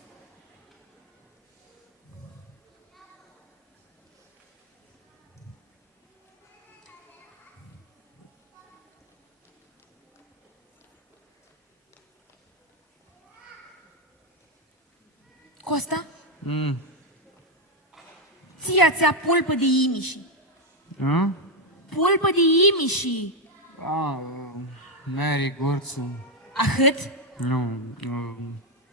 Costa? Ți-a pulpă de imiși. A? Pulpă de imiși. A, Mary, gorță. Ahât? Nu,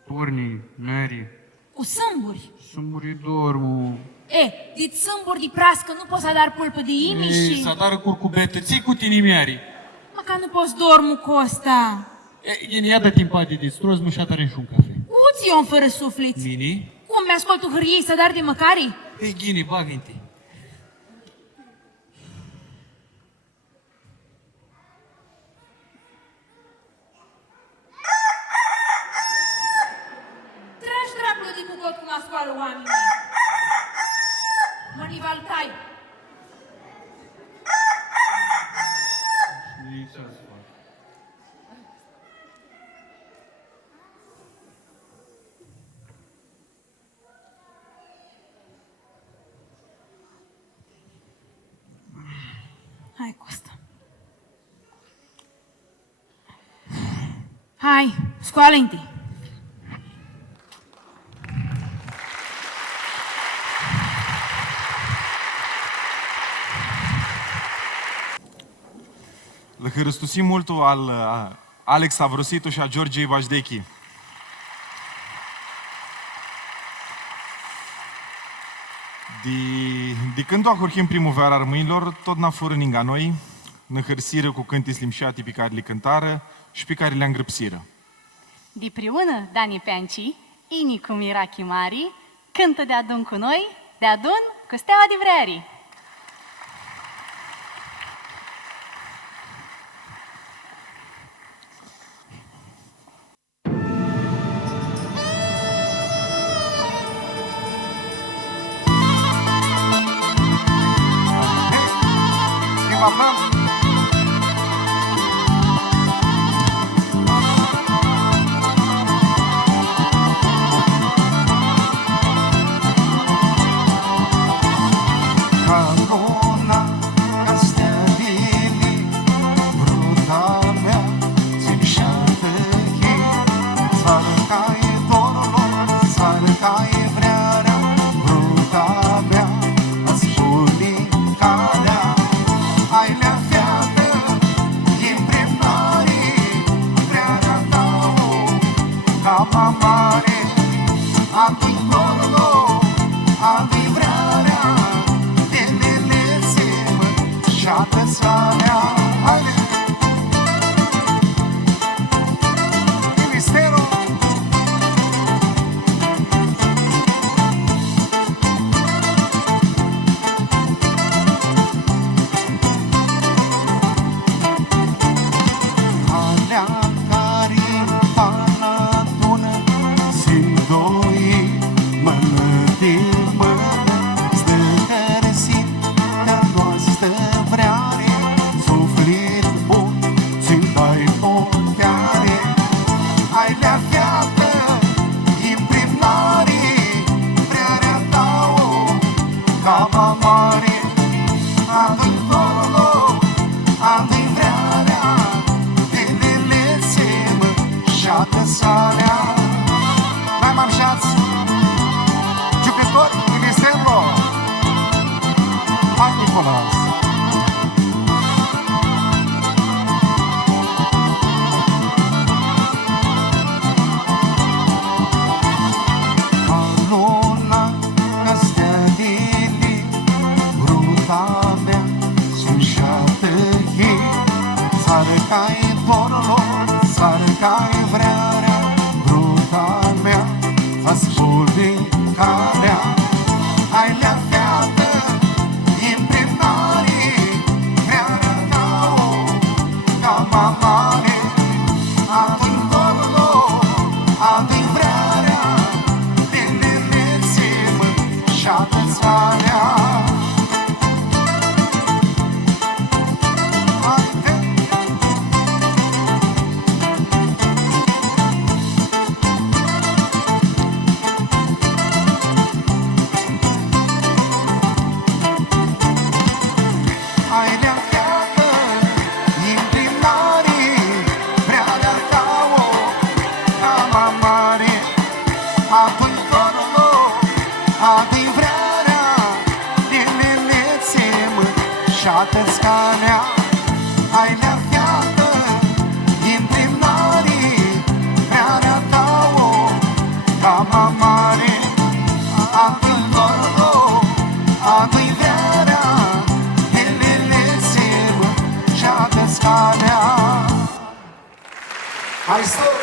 porni, Mary. Cu sâmburi. Sâmburi dormu. E, de sâmburi de prască nu poți să dar pulpă de imiși. Să dară curcubete, ții cu tine, Mary. Măcar nu poți dormu, Costa. E, ia dă timp de distroz, nu și-a tare și un cafe. Uți eu fără sufleți. Mini? Cum mi-ascult tu hârriei să dar de măcari? E, Ghini, bagă-te. Tragi dracul de cucot cum ascoală oamenii. Mănival tai. Hai, Costa. Hai, scoală-te. Le hârăstusim multul al Alex Avrositu și a Georgiei Bajdechi. De când o ahorchim primăvara armâinilor, tot n-a fură ninga noi, ne hărsiră cu cânti slimșati pe care le cântară și pe care le îngrăpsiră. De priună, Dani Peanci, ini cu mirachi mari, cântă de adun cu noi, de adun cu steaua de vreari. Asculti care ai le-a fiată, Apoi corlo, apoi vrearea, Lelelețe-mă, șată-ți calea, ai la fiată, imprimnarii, vrearea ta-o, cama mare. Apoi corlo, apoi vrearea, Lelelețe-mă, șată-ți calea. Hai stop!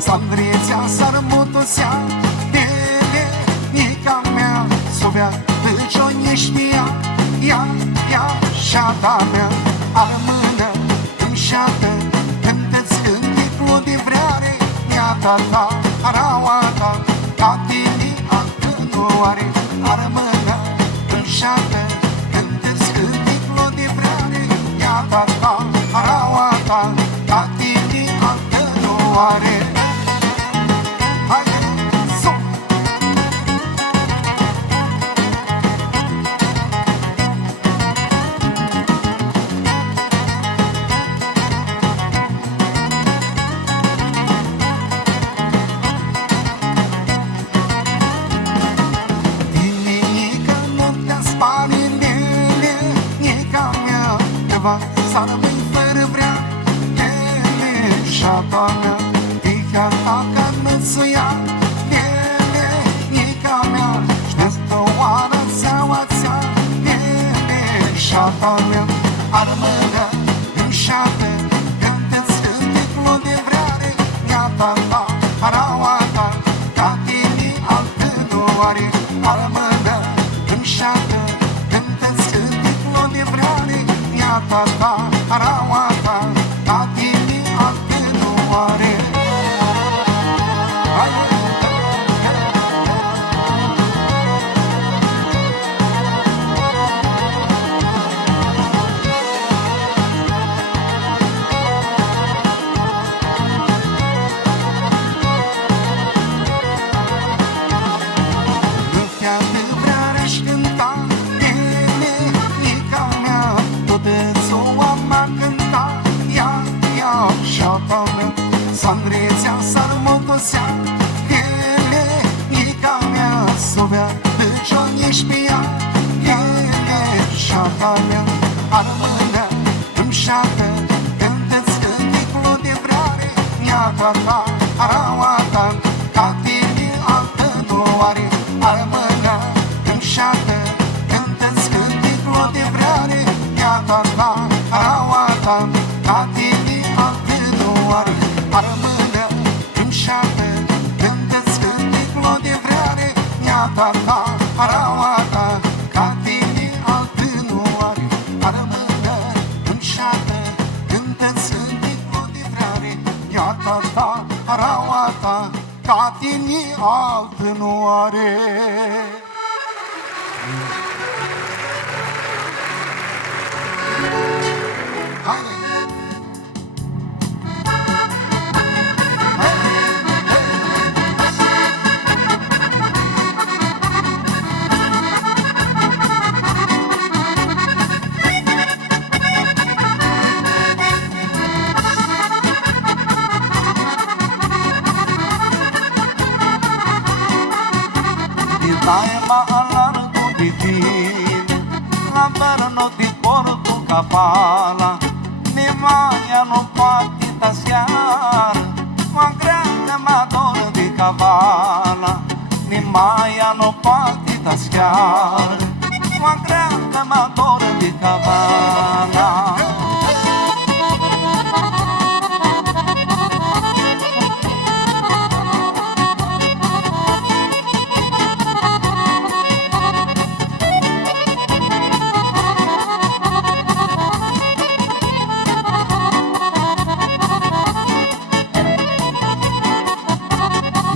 Sandrețea s-ar mutosea, Nica mea, sovea, tâlcionieștia, Ia, șata mea, armână, îmi șată, cântă-ți cântecul de vreare, Iata ta, araua ta, ca tine altă nu are, armână, îmi șată, cântă-ți cântecul de vreare, Iata ta, araua ta, ca tine altă nu are. Sară-mi fără vrea, șata mea, Ica ta ca-n-ți ia, Nica mea, știi-ți-o oară seaua-ți-a, șata mea, armână, îmi șată, cântă-ți cântecul de vreare, Iata ta, araua ta, ca tine altă nu are, armână, îmi șată, cântă-ți cântecul de vreare, Iata ta, araua ta, ca tine altă nu are. Sandrețea s-ar motosea, Nica mea, sovea, tâlcionieștia, șata mea, armână, îmi șată, cântă-ți cântecul de vreare, Iata ta, araua ta, ca tine altă nu are, armână, îmi șată, cântă-ți cântecul de vreare, Iata ta, araua ta, ca tine altă nu are. Armână, îmi șată, cântă-ți cântecul de vreare, Iata ta, araua ta, ca tine altă nu are. Armână, îmi șată, cântă-ți cântecul de vreare, Iata ta, araua ta, ca tine altă nu are. Taima alargo de tine, Lamberno di porto cavala, ne maia no pati tasciar, uma grande madonna di cavala, ne maia no pati tasciar, uma grande madonna di cavala.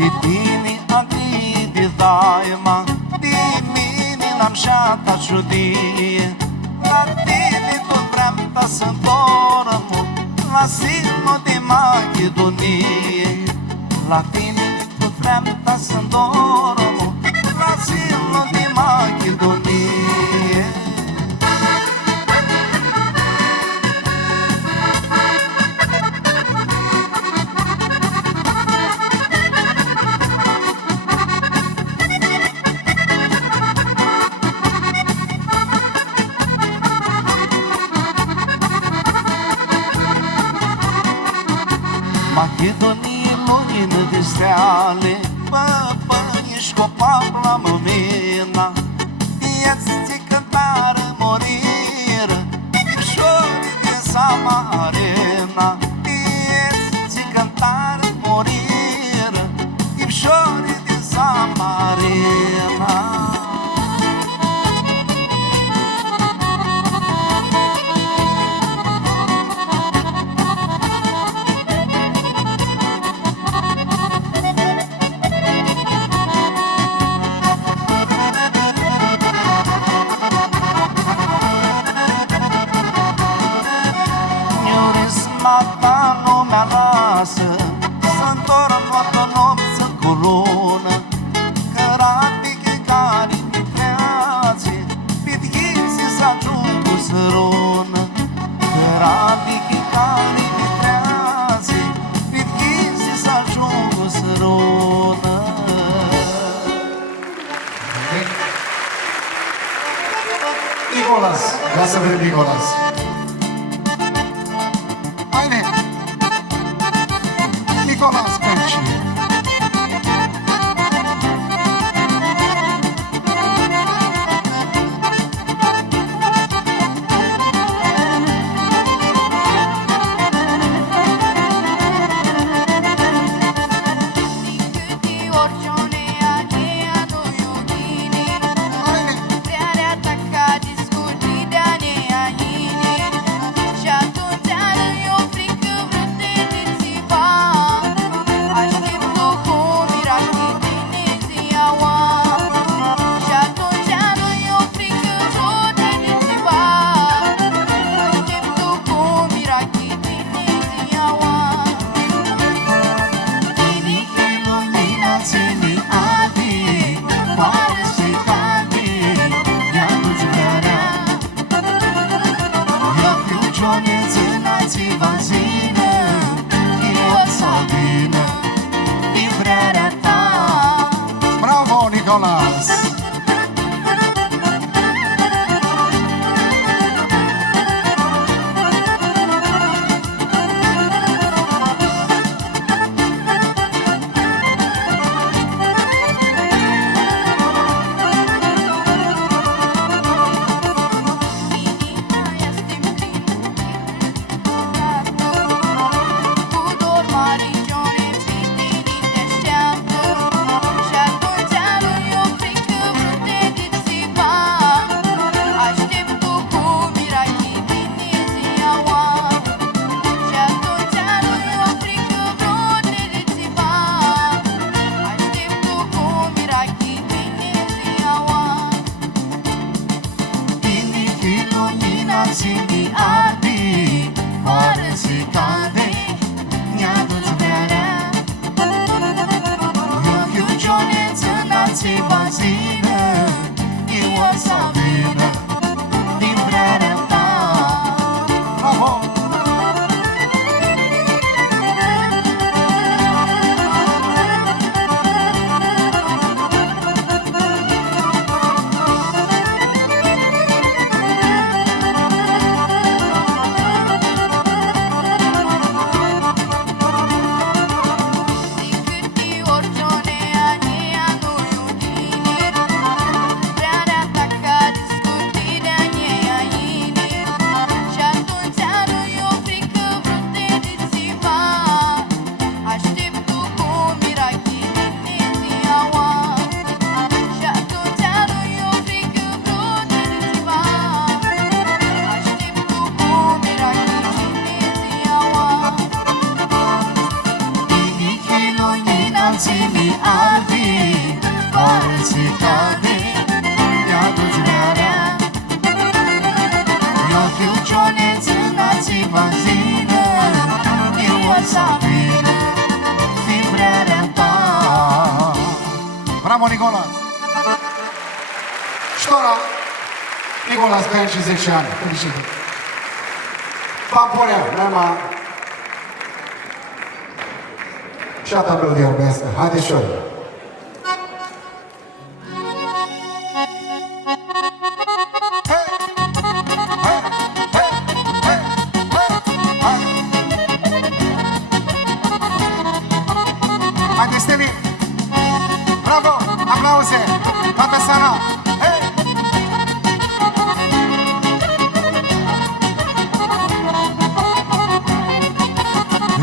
de tine agride daima, de mine n-am șata ciudie. La tine tot vreau ta să-mi dormă, la silul de Macedonie. La tine tot vreau ta să-mi dormă, la silul de Macedonie. Macedonie, lumină de steale, ești copac la mămina, vieți cântare moriră, picioare de Samarena. Vieți cântare moriră, picioare de Samarena. Să-mi dorm toată nopță cu lună, cărate care mi creație, pe vieții să ajung cu sărună. Cărate care mi creație, pe vieții să ajung cu sărună. Nicolas, vreau să vedem Nicolas. Haide! Nicolas Perci. Și atunci eu frică Bravo, Nicolas! Ștora, Nicolas, pe și 10 ani. Felicitări! Pamponea, mea și-a tablul de urmească. Haideți, șori! Haideți, Steli! Bravo! Aplauze! Toată sala! Hei!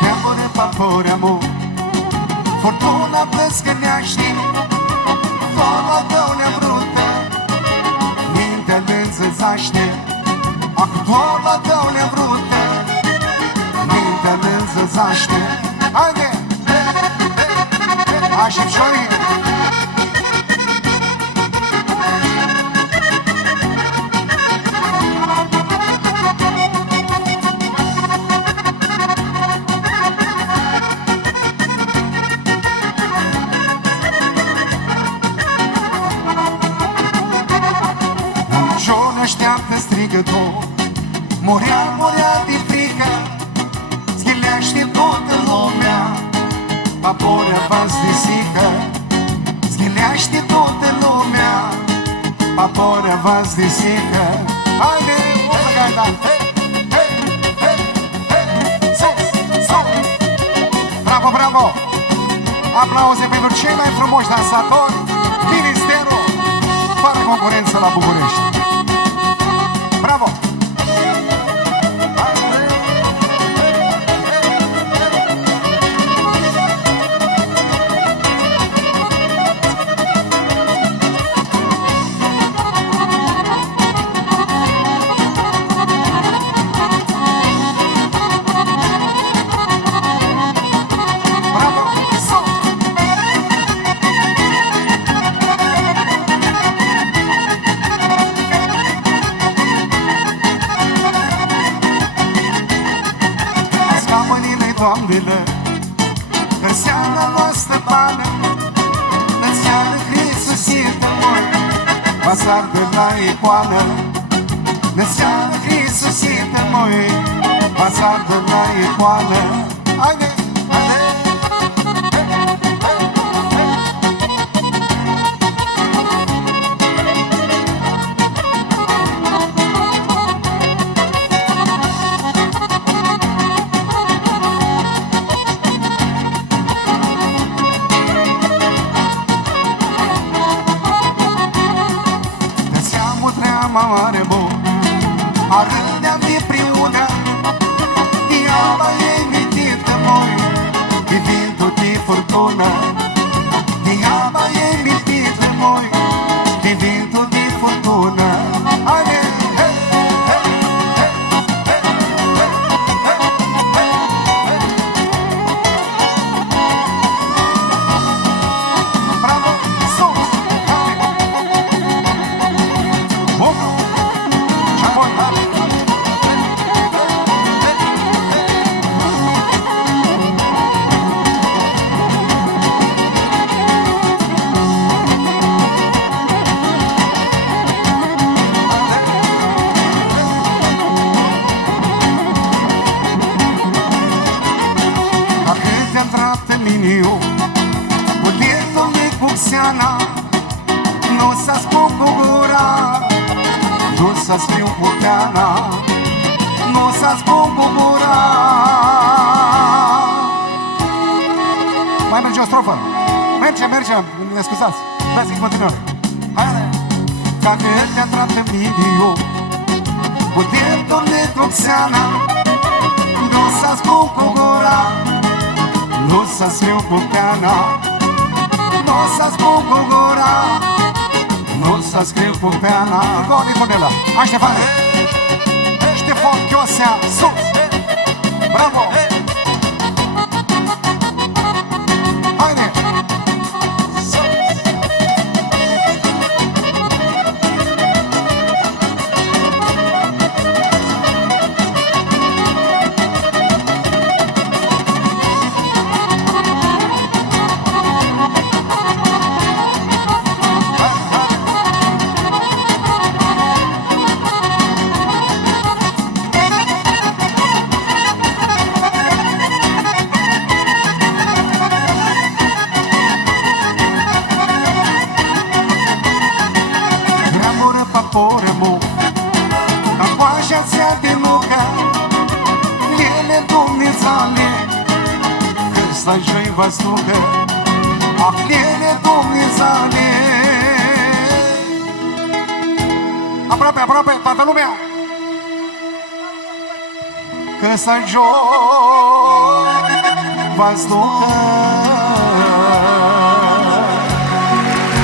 Reamore, paporeamo, fortuna plăscăneaște, forma tău neavrute, mintea ne-nzăzaște, actuala tău neavrute, mintea ne-nzăzaște. Haide! Așa, șorii! John așteaptă strigător, murea de frică, schilește toată lumea, Paporea vas-de-sică, schilește toată lumea, Paporea vas-de-sică. Haide, omă gata! Bravo, bravo! Aplauze pentru cei mai frumoși dansatori, Ministerul, fără concurență la București. Bravo! Doamnele, în seara noastră bani, în seara Hristos este mult, pasar de la icoană. În seara Hristos este mult, pasar de la icoană. Haide! Mare bun, arândea-mi împreună, diaba e mitită moi, vivindu-te furtună. Diaba e mitită moi, vivindu-te furtună. Haide! Bravo! Sus! Nu s-a spus cu gura, nu s-a scriu cu peana, nu s-a spus cu gura. Mai merge o strofă. Merge, ne scuzați. Hai să continuăm. Haide! Ca că te-a trat în video, cu degetul de toxeana, nu s-a spus cu gura, nu s-a scriu cu peana. Nu s-a spus cu gura, nu s-a scris cu peana. Goni Monela, hai Ștefane! Ștefan Chiosea, sus! Bravo! Haide! să-i văzducă Aclele Dumnezeule. Aproape, aproape, toată lumea. Că să-i văzducă.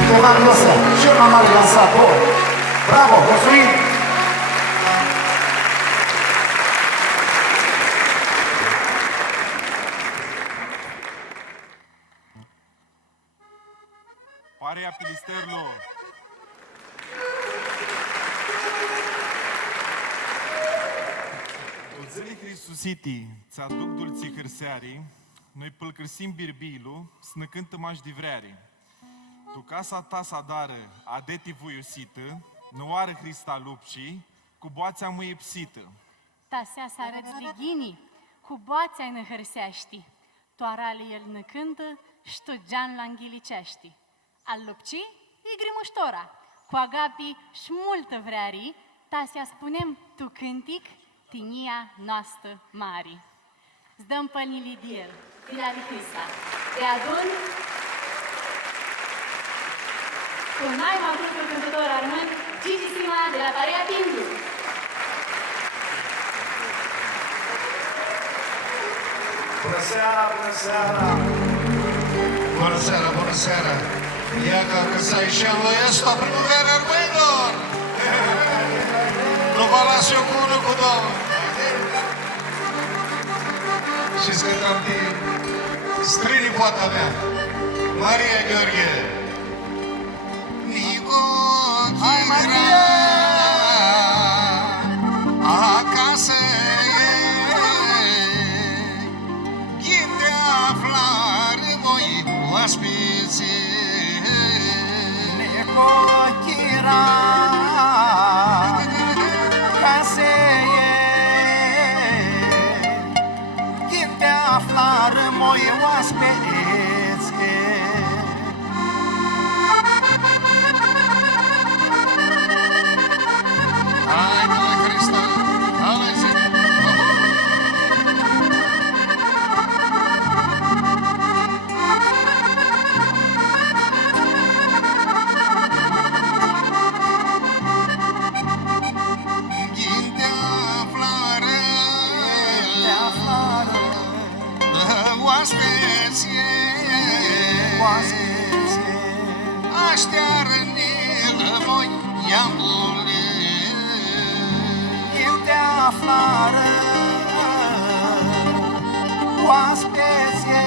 Cel mai lansat, cel mai mare lansator. Bravo, mulțumim! Parea Pilisterlo. Zile Hrisusiti, ți-aduc dulții hârsearii, noi pălcărsim birbilu, snăcânt maș divreri. Tu casa ta sadară, adeti voiosită, nu are Hrista lupcii, cu boața mă ipsită. Tasea să arăți vigini, cu boața-i năhărseaști, toarale el năcântă, și tu gean la înghilicești. Al lupcii, e grimuștora, cu agapii și multă vrearii, tasea spunem tu cântic, tinia noastră mari. Zdăm pălnii de el, Tila lui Hrista, te adun cu mai mărutul cântător armânt, Gigi Sima de la Parea Pindu. Bună seara, bună seara! Bună seara, bună seara! Iată că s-a ieșit lui ăsta primăvera armânilor! Nu vă las eu cu unul, cu două! Și-ți cântăm de strânii poata mea, Maria Gheorghe! Nico, hai Maria! Acasă oaspeții Necochira Caseie Când te aflară moi oaspeți Hai, măi, Hrista, hai, zi! Aștearnă-ne voi iambule Când te aflară oaspeție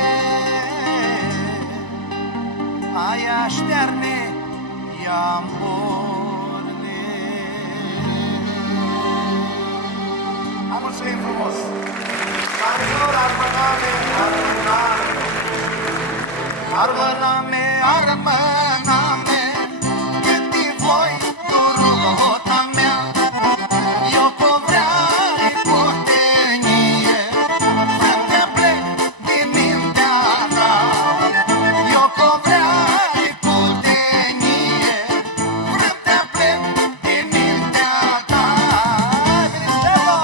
Ai aștearne iambule Am mulțumim frumos! Armănor, armăname, armăname Armăname, armăname Cât-i voi durota mea Eu cu vreare curtenie Vrem te plec din mintea ta Eu cu vreare curtenie Vrem te plec din mintea ta Hai, Ministero!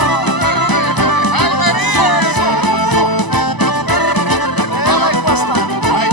Hai, Maria! Hai, Costa! Hai,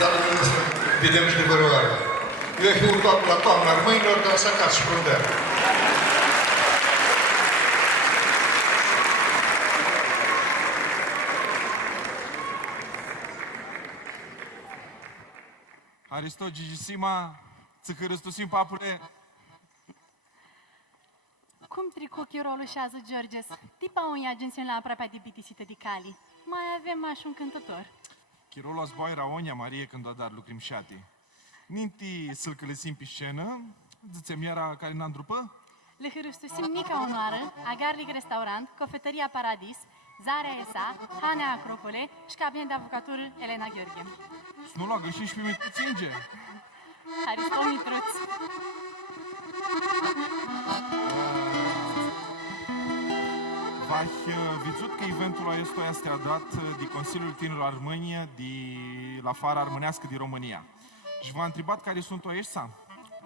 Îți dau Dumnezeu să vedem și de vărăoară. Eu fiu tot la toamna armâinilor, dar să acasă și prundea. Aristo Gigisima, țăhărăstusim papule. Cum tricu chirolul și azi Georges? Tipa unii agențiuni la aproape de bitisită de cali. Mai avem așa un cântător. Chirolul azboi Raonia Marie când o dar lucrim șati. Ninti să-l călăsim pe scenă, zițem iara care n-am drupă? Le hârăstusim mica onoară, Agarlic Restaurant, Cofetăria Paradis, Zarea Esa, Hanea Acropole și cabinet de avocatură Elena Gheorghe. Să nu lua gășim și pe mine puținge. Aristo Mitruț. V-ați văzut că eventul acesta este dat de Consiliul Tinerilor Armâni de la Fara Armânească din România. Și v-a întrebat care sunt oiești.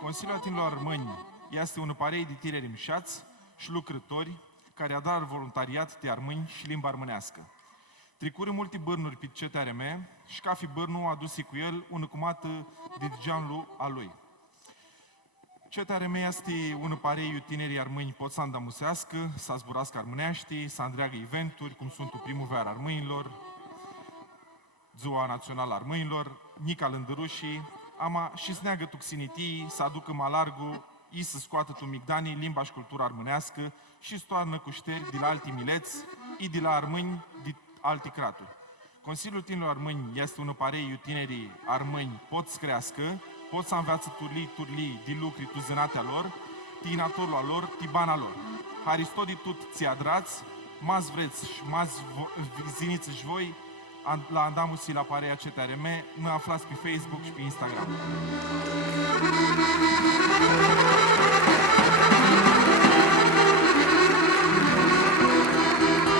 Consiliul Tinerilor Armâni este un parei de tineri mișați și lucrători care adar voluntariat de armâni și limba armânească. Tricură multe bârnuri pe CTRM și ca fi bârnul a adus cu el un cumată de geanul a lui. CTRM este un parei tinerii armâni pot să andamusească, să zburască armânești, să îndreagă eventuri, cum sunt Primăvara Armâinilor, Ziua Națională Armâinilor, Nica Lândărușii, ama și sneagă tuxinitii, să aducă malargul, i să scoată tumigdanii, limba și cultura armânească și stoarnă cu șteri de la alti mileți, i de la armâni de alti craturi. Consiliul Tinerilor Armâni este un parei tinerii armâni pot să crească, pot să înveață turlii de lucri tuzănatea lor, tinatorul lor, tibana lor. Haristodii tot ți adrați, mas vreți și mas ziniți și voi, la andamusi la parea CTRM, ne aflați pe Facebook și pe Instagram.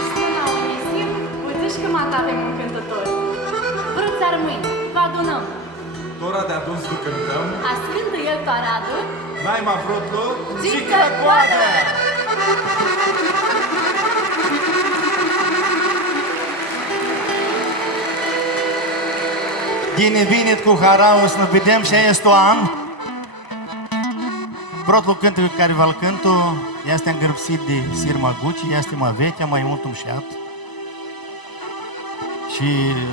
Stâna Unisim, uite-și că mata avem un cântător. Vrăți armâini, vă adunăm. Tora de adus vă cântăm, Ascântă el paradă, n-ai mai vrut loc, Gică coadă! Bine venit cu harau, să ne vedem și este an. Brotul cântul care vă-l cântu este îngărpsit de sirma Guci, este mai veche, mai mult umșat. Și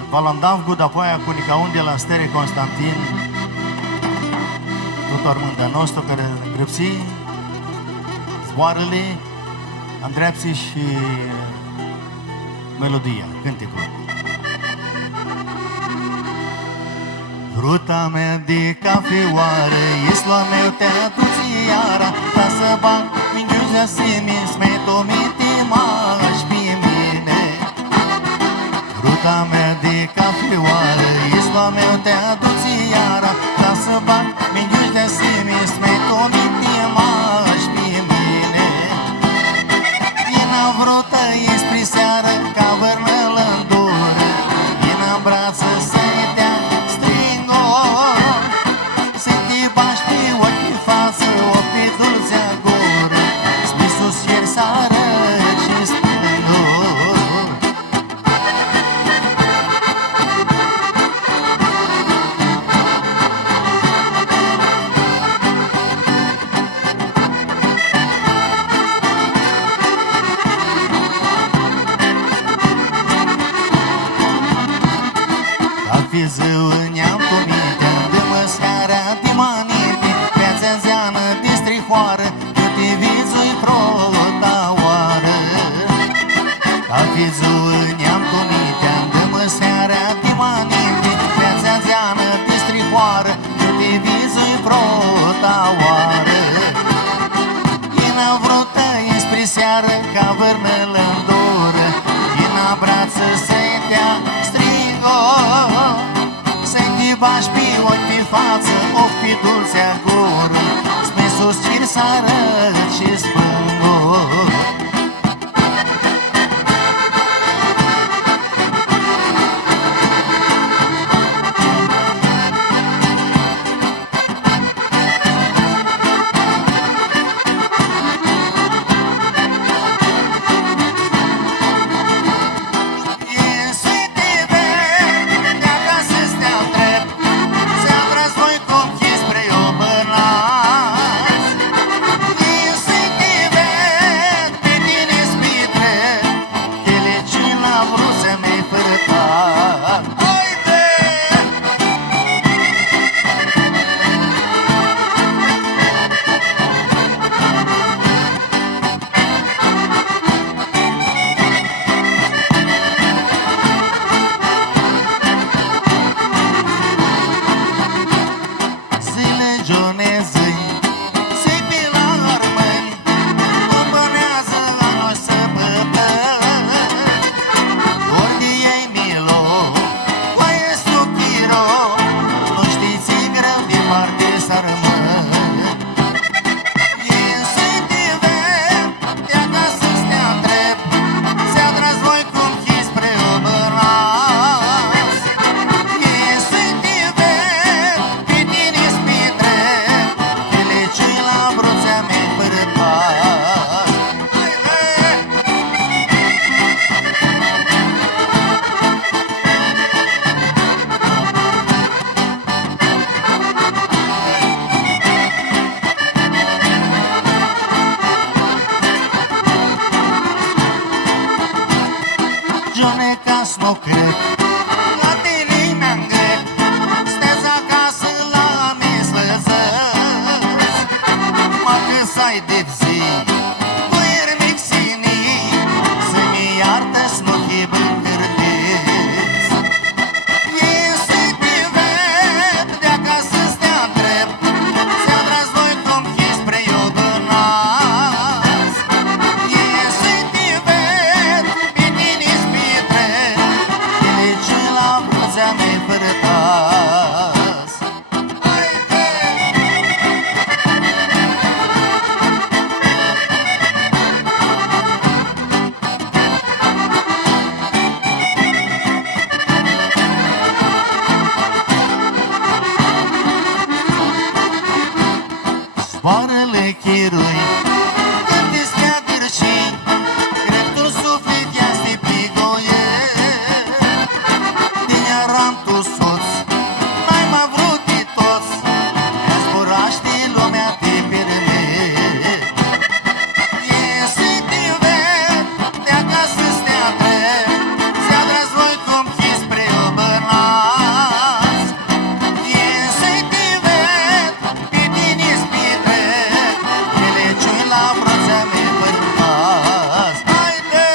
v-l-am gud apoi cu Nicaun de la Stere Constantin, tot armânda nostru care îngărpsi zboarele, îndreapsi și melodia, cântecul. Ruta mea de cafeoară, isla meu te aduce iara, ca să bag mingiuța semis, mai tomite m-aș pe mine. Ruta mea de cafeoară, isla meu te aduce iara, ca să bag mingiuța semis, mai tomite m-aș pe mine. Vina vrută e spre seară, ca vârnă-l îndură, vina-n brață să-i dea stringo, să te bași pe ochi pe față, o pe dulcea gură, spre sus cer sară și stângă. Fi zău ne-am comite, dă-mă seara de manite, viața zeană de strihoară, că te vizui prota oară. Ca fi zău ne-am comite, dă-mă seara de manite, viața zeană de strihoară, că te vizui prota oară. Ina vrută e spre seară, ca vârnă-l îndură, ina brață să-i dea stringo, să-i te bași pe ochi pe față, ochi pe dulcea gură, spre sus cer să arăt și spângo. părătas. Soarele chirui când îți dea vârșii, dreptul suflet ea se pigoie. Din eram tu soț, n-ai mai vrut de toți, mi-a zburaște lumea de pe râme. Iese din ver, de acasă stea drept, se-a tras voi cum chi spre obănați. Iese din ver, pe tine-ți pitrec, ele ciui la brața mea bărbați. Haide!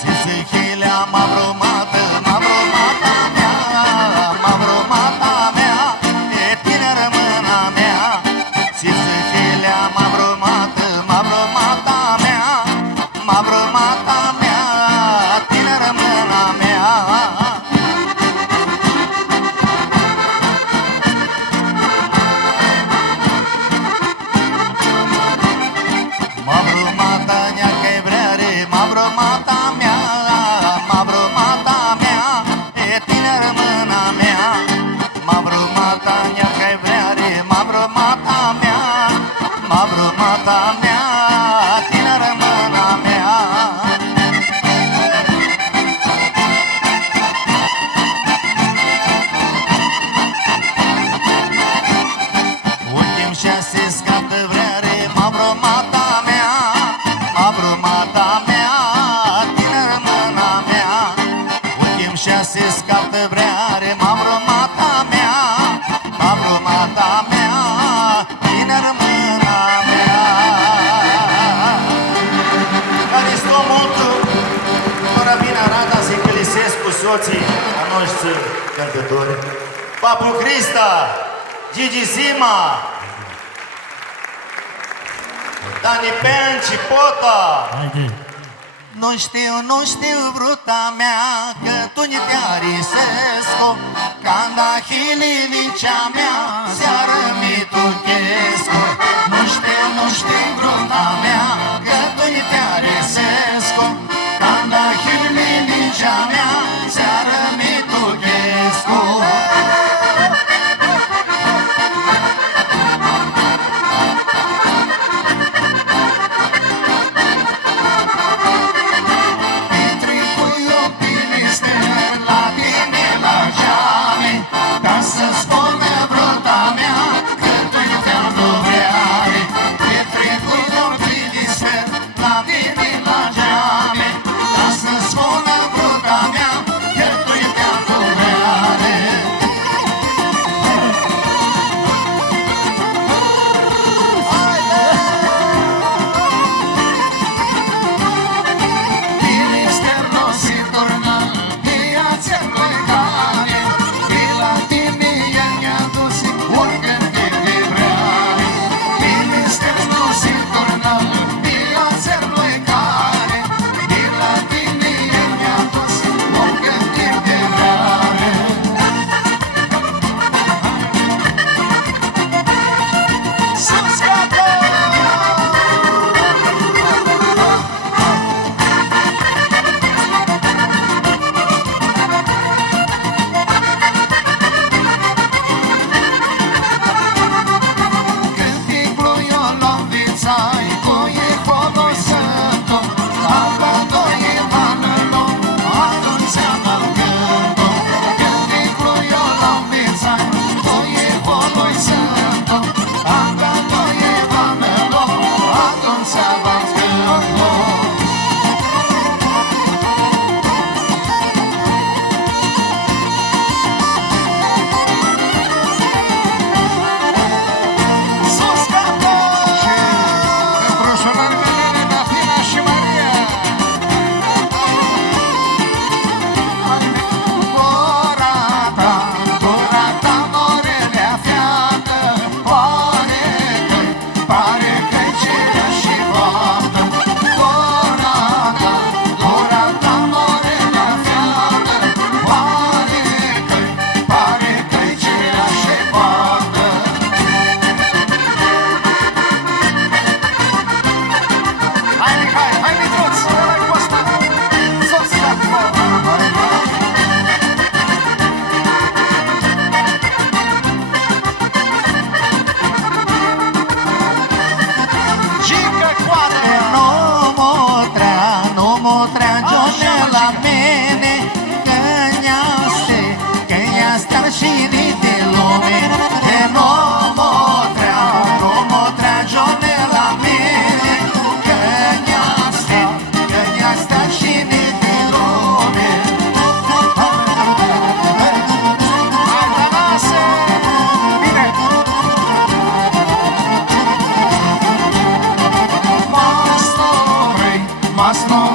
Zizihilea m-a bromată, m-a bromata mea, m-a bromata mea, e tineră mâna mea. Zizihilea m-a bromată, m-a bromata mea, m-a bromata mea, tineră mâna mea. M-a bromata neacă-i vreare, m-a bromata mea, m-a bromata mea, e tineră mâna mea. M-a bromata neacă-i vreare, m-a bromata mea, m-a bromata mea, tineră mâna mea. Ultim șase scaptă vreare, m-a bromata mea, m-a bromata mea, tineră mâna mea. Ultim șase scaptă vreare, m-a bromata mea, m-a bromata mea, tineră mâna mea. Care sto molto, ora bine arată să-i felicesc cu soții a noștri cântători. Papu Crista, Gigi Sima, Dani Penci, Pota. Nu știu vruta mea, că tu ne te arisesco, Canda hililicea mea, seară mi tu chesco. Nu știu vruta mea, că tu ne te arisesco, Canda hililicea mea, seară mi tu chesco. Ca să spune vruta mea, că tu te-am dovreare. E trecut un filisfer la tine la geam. Asno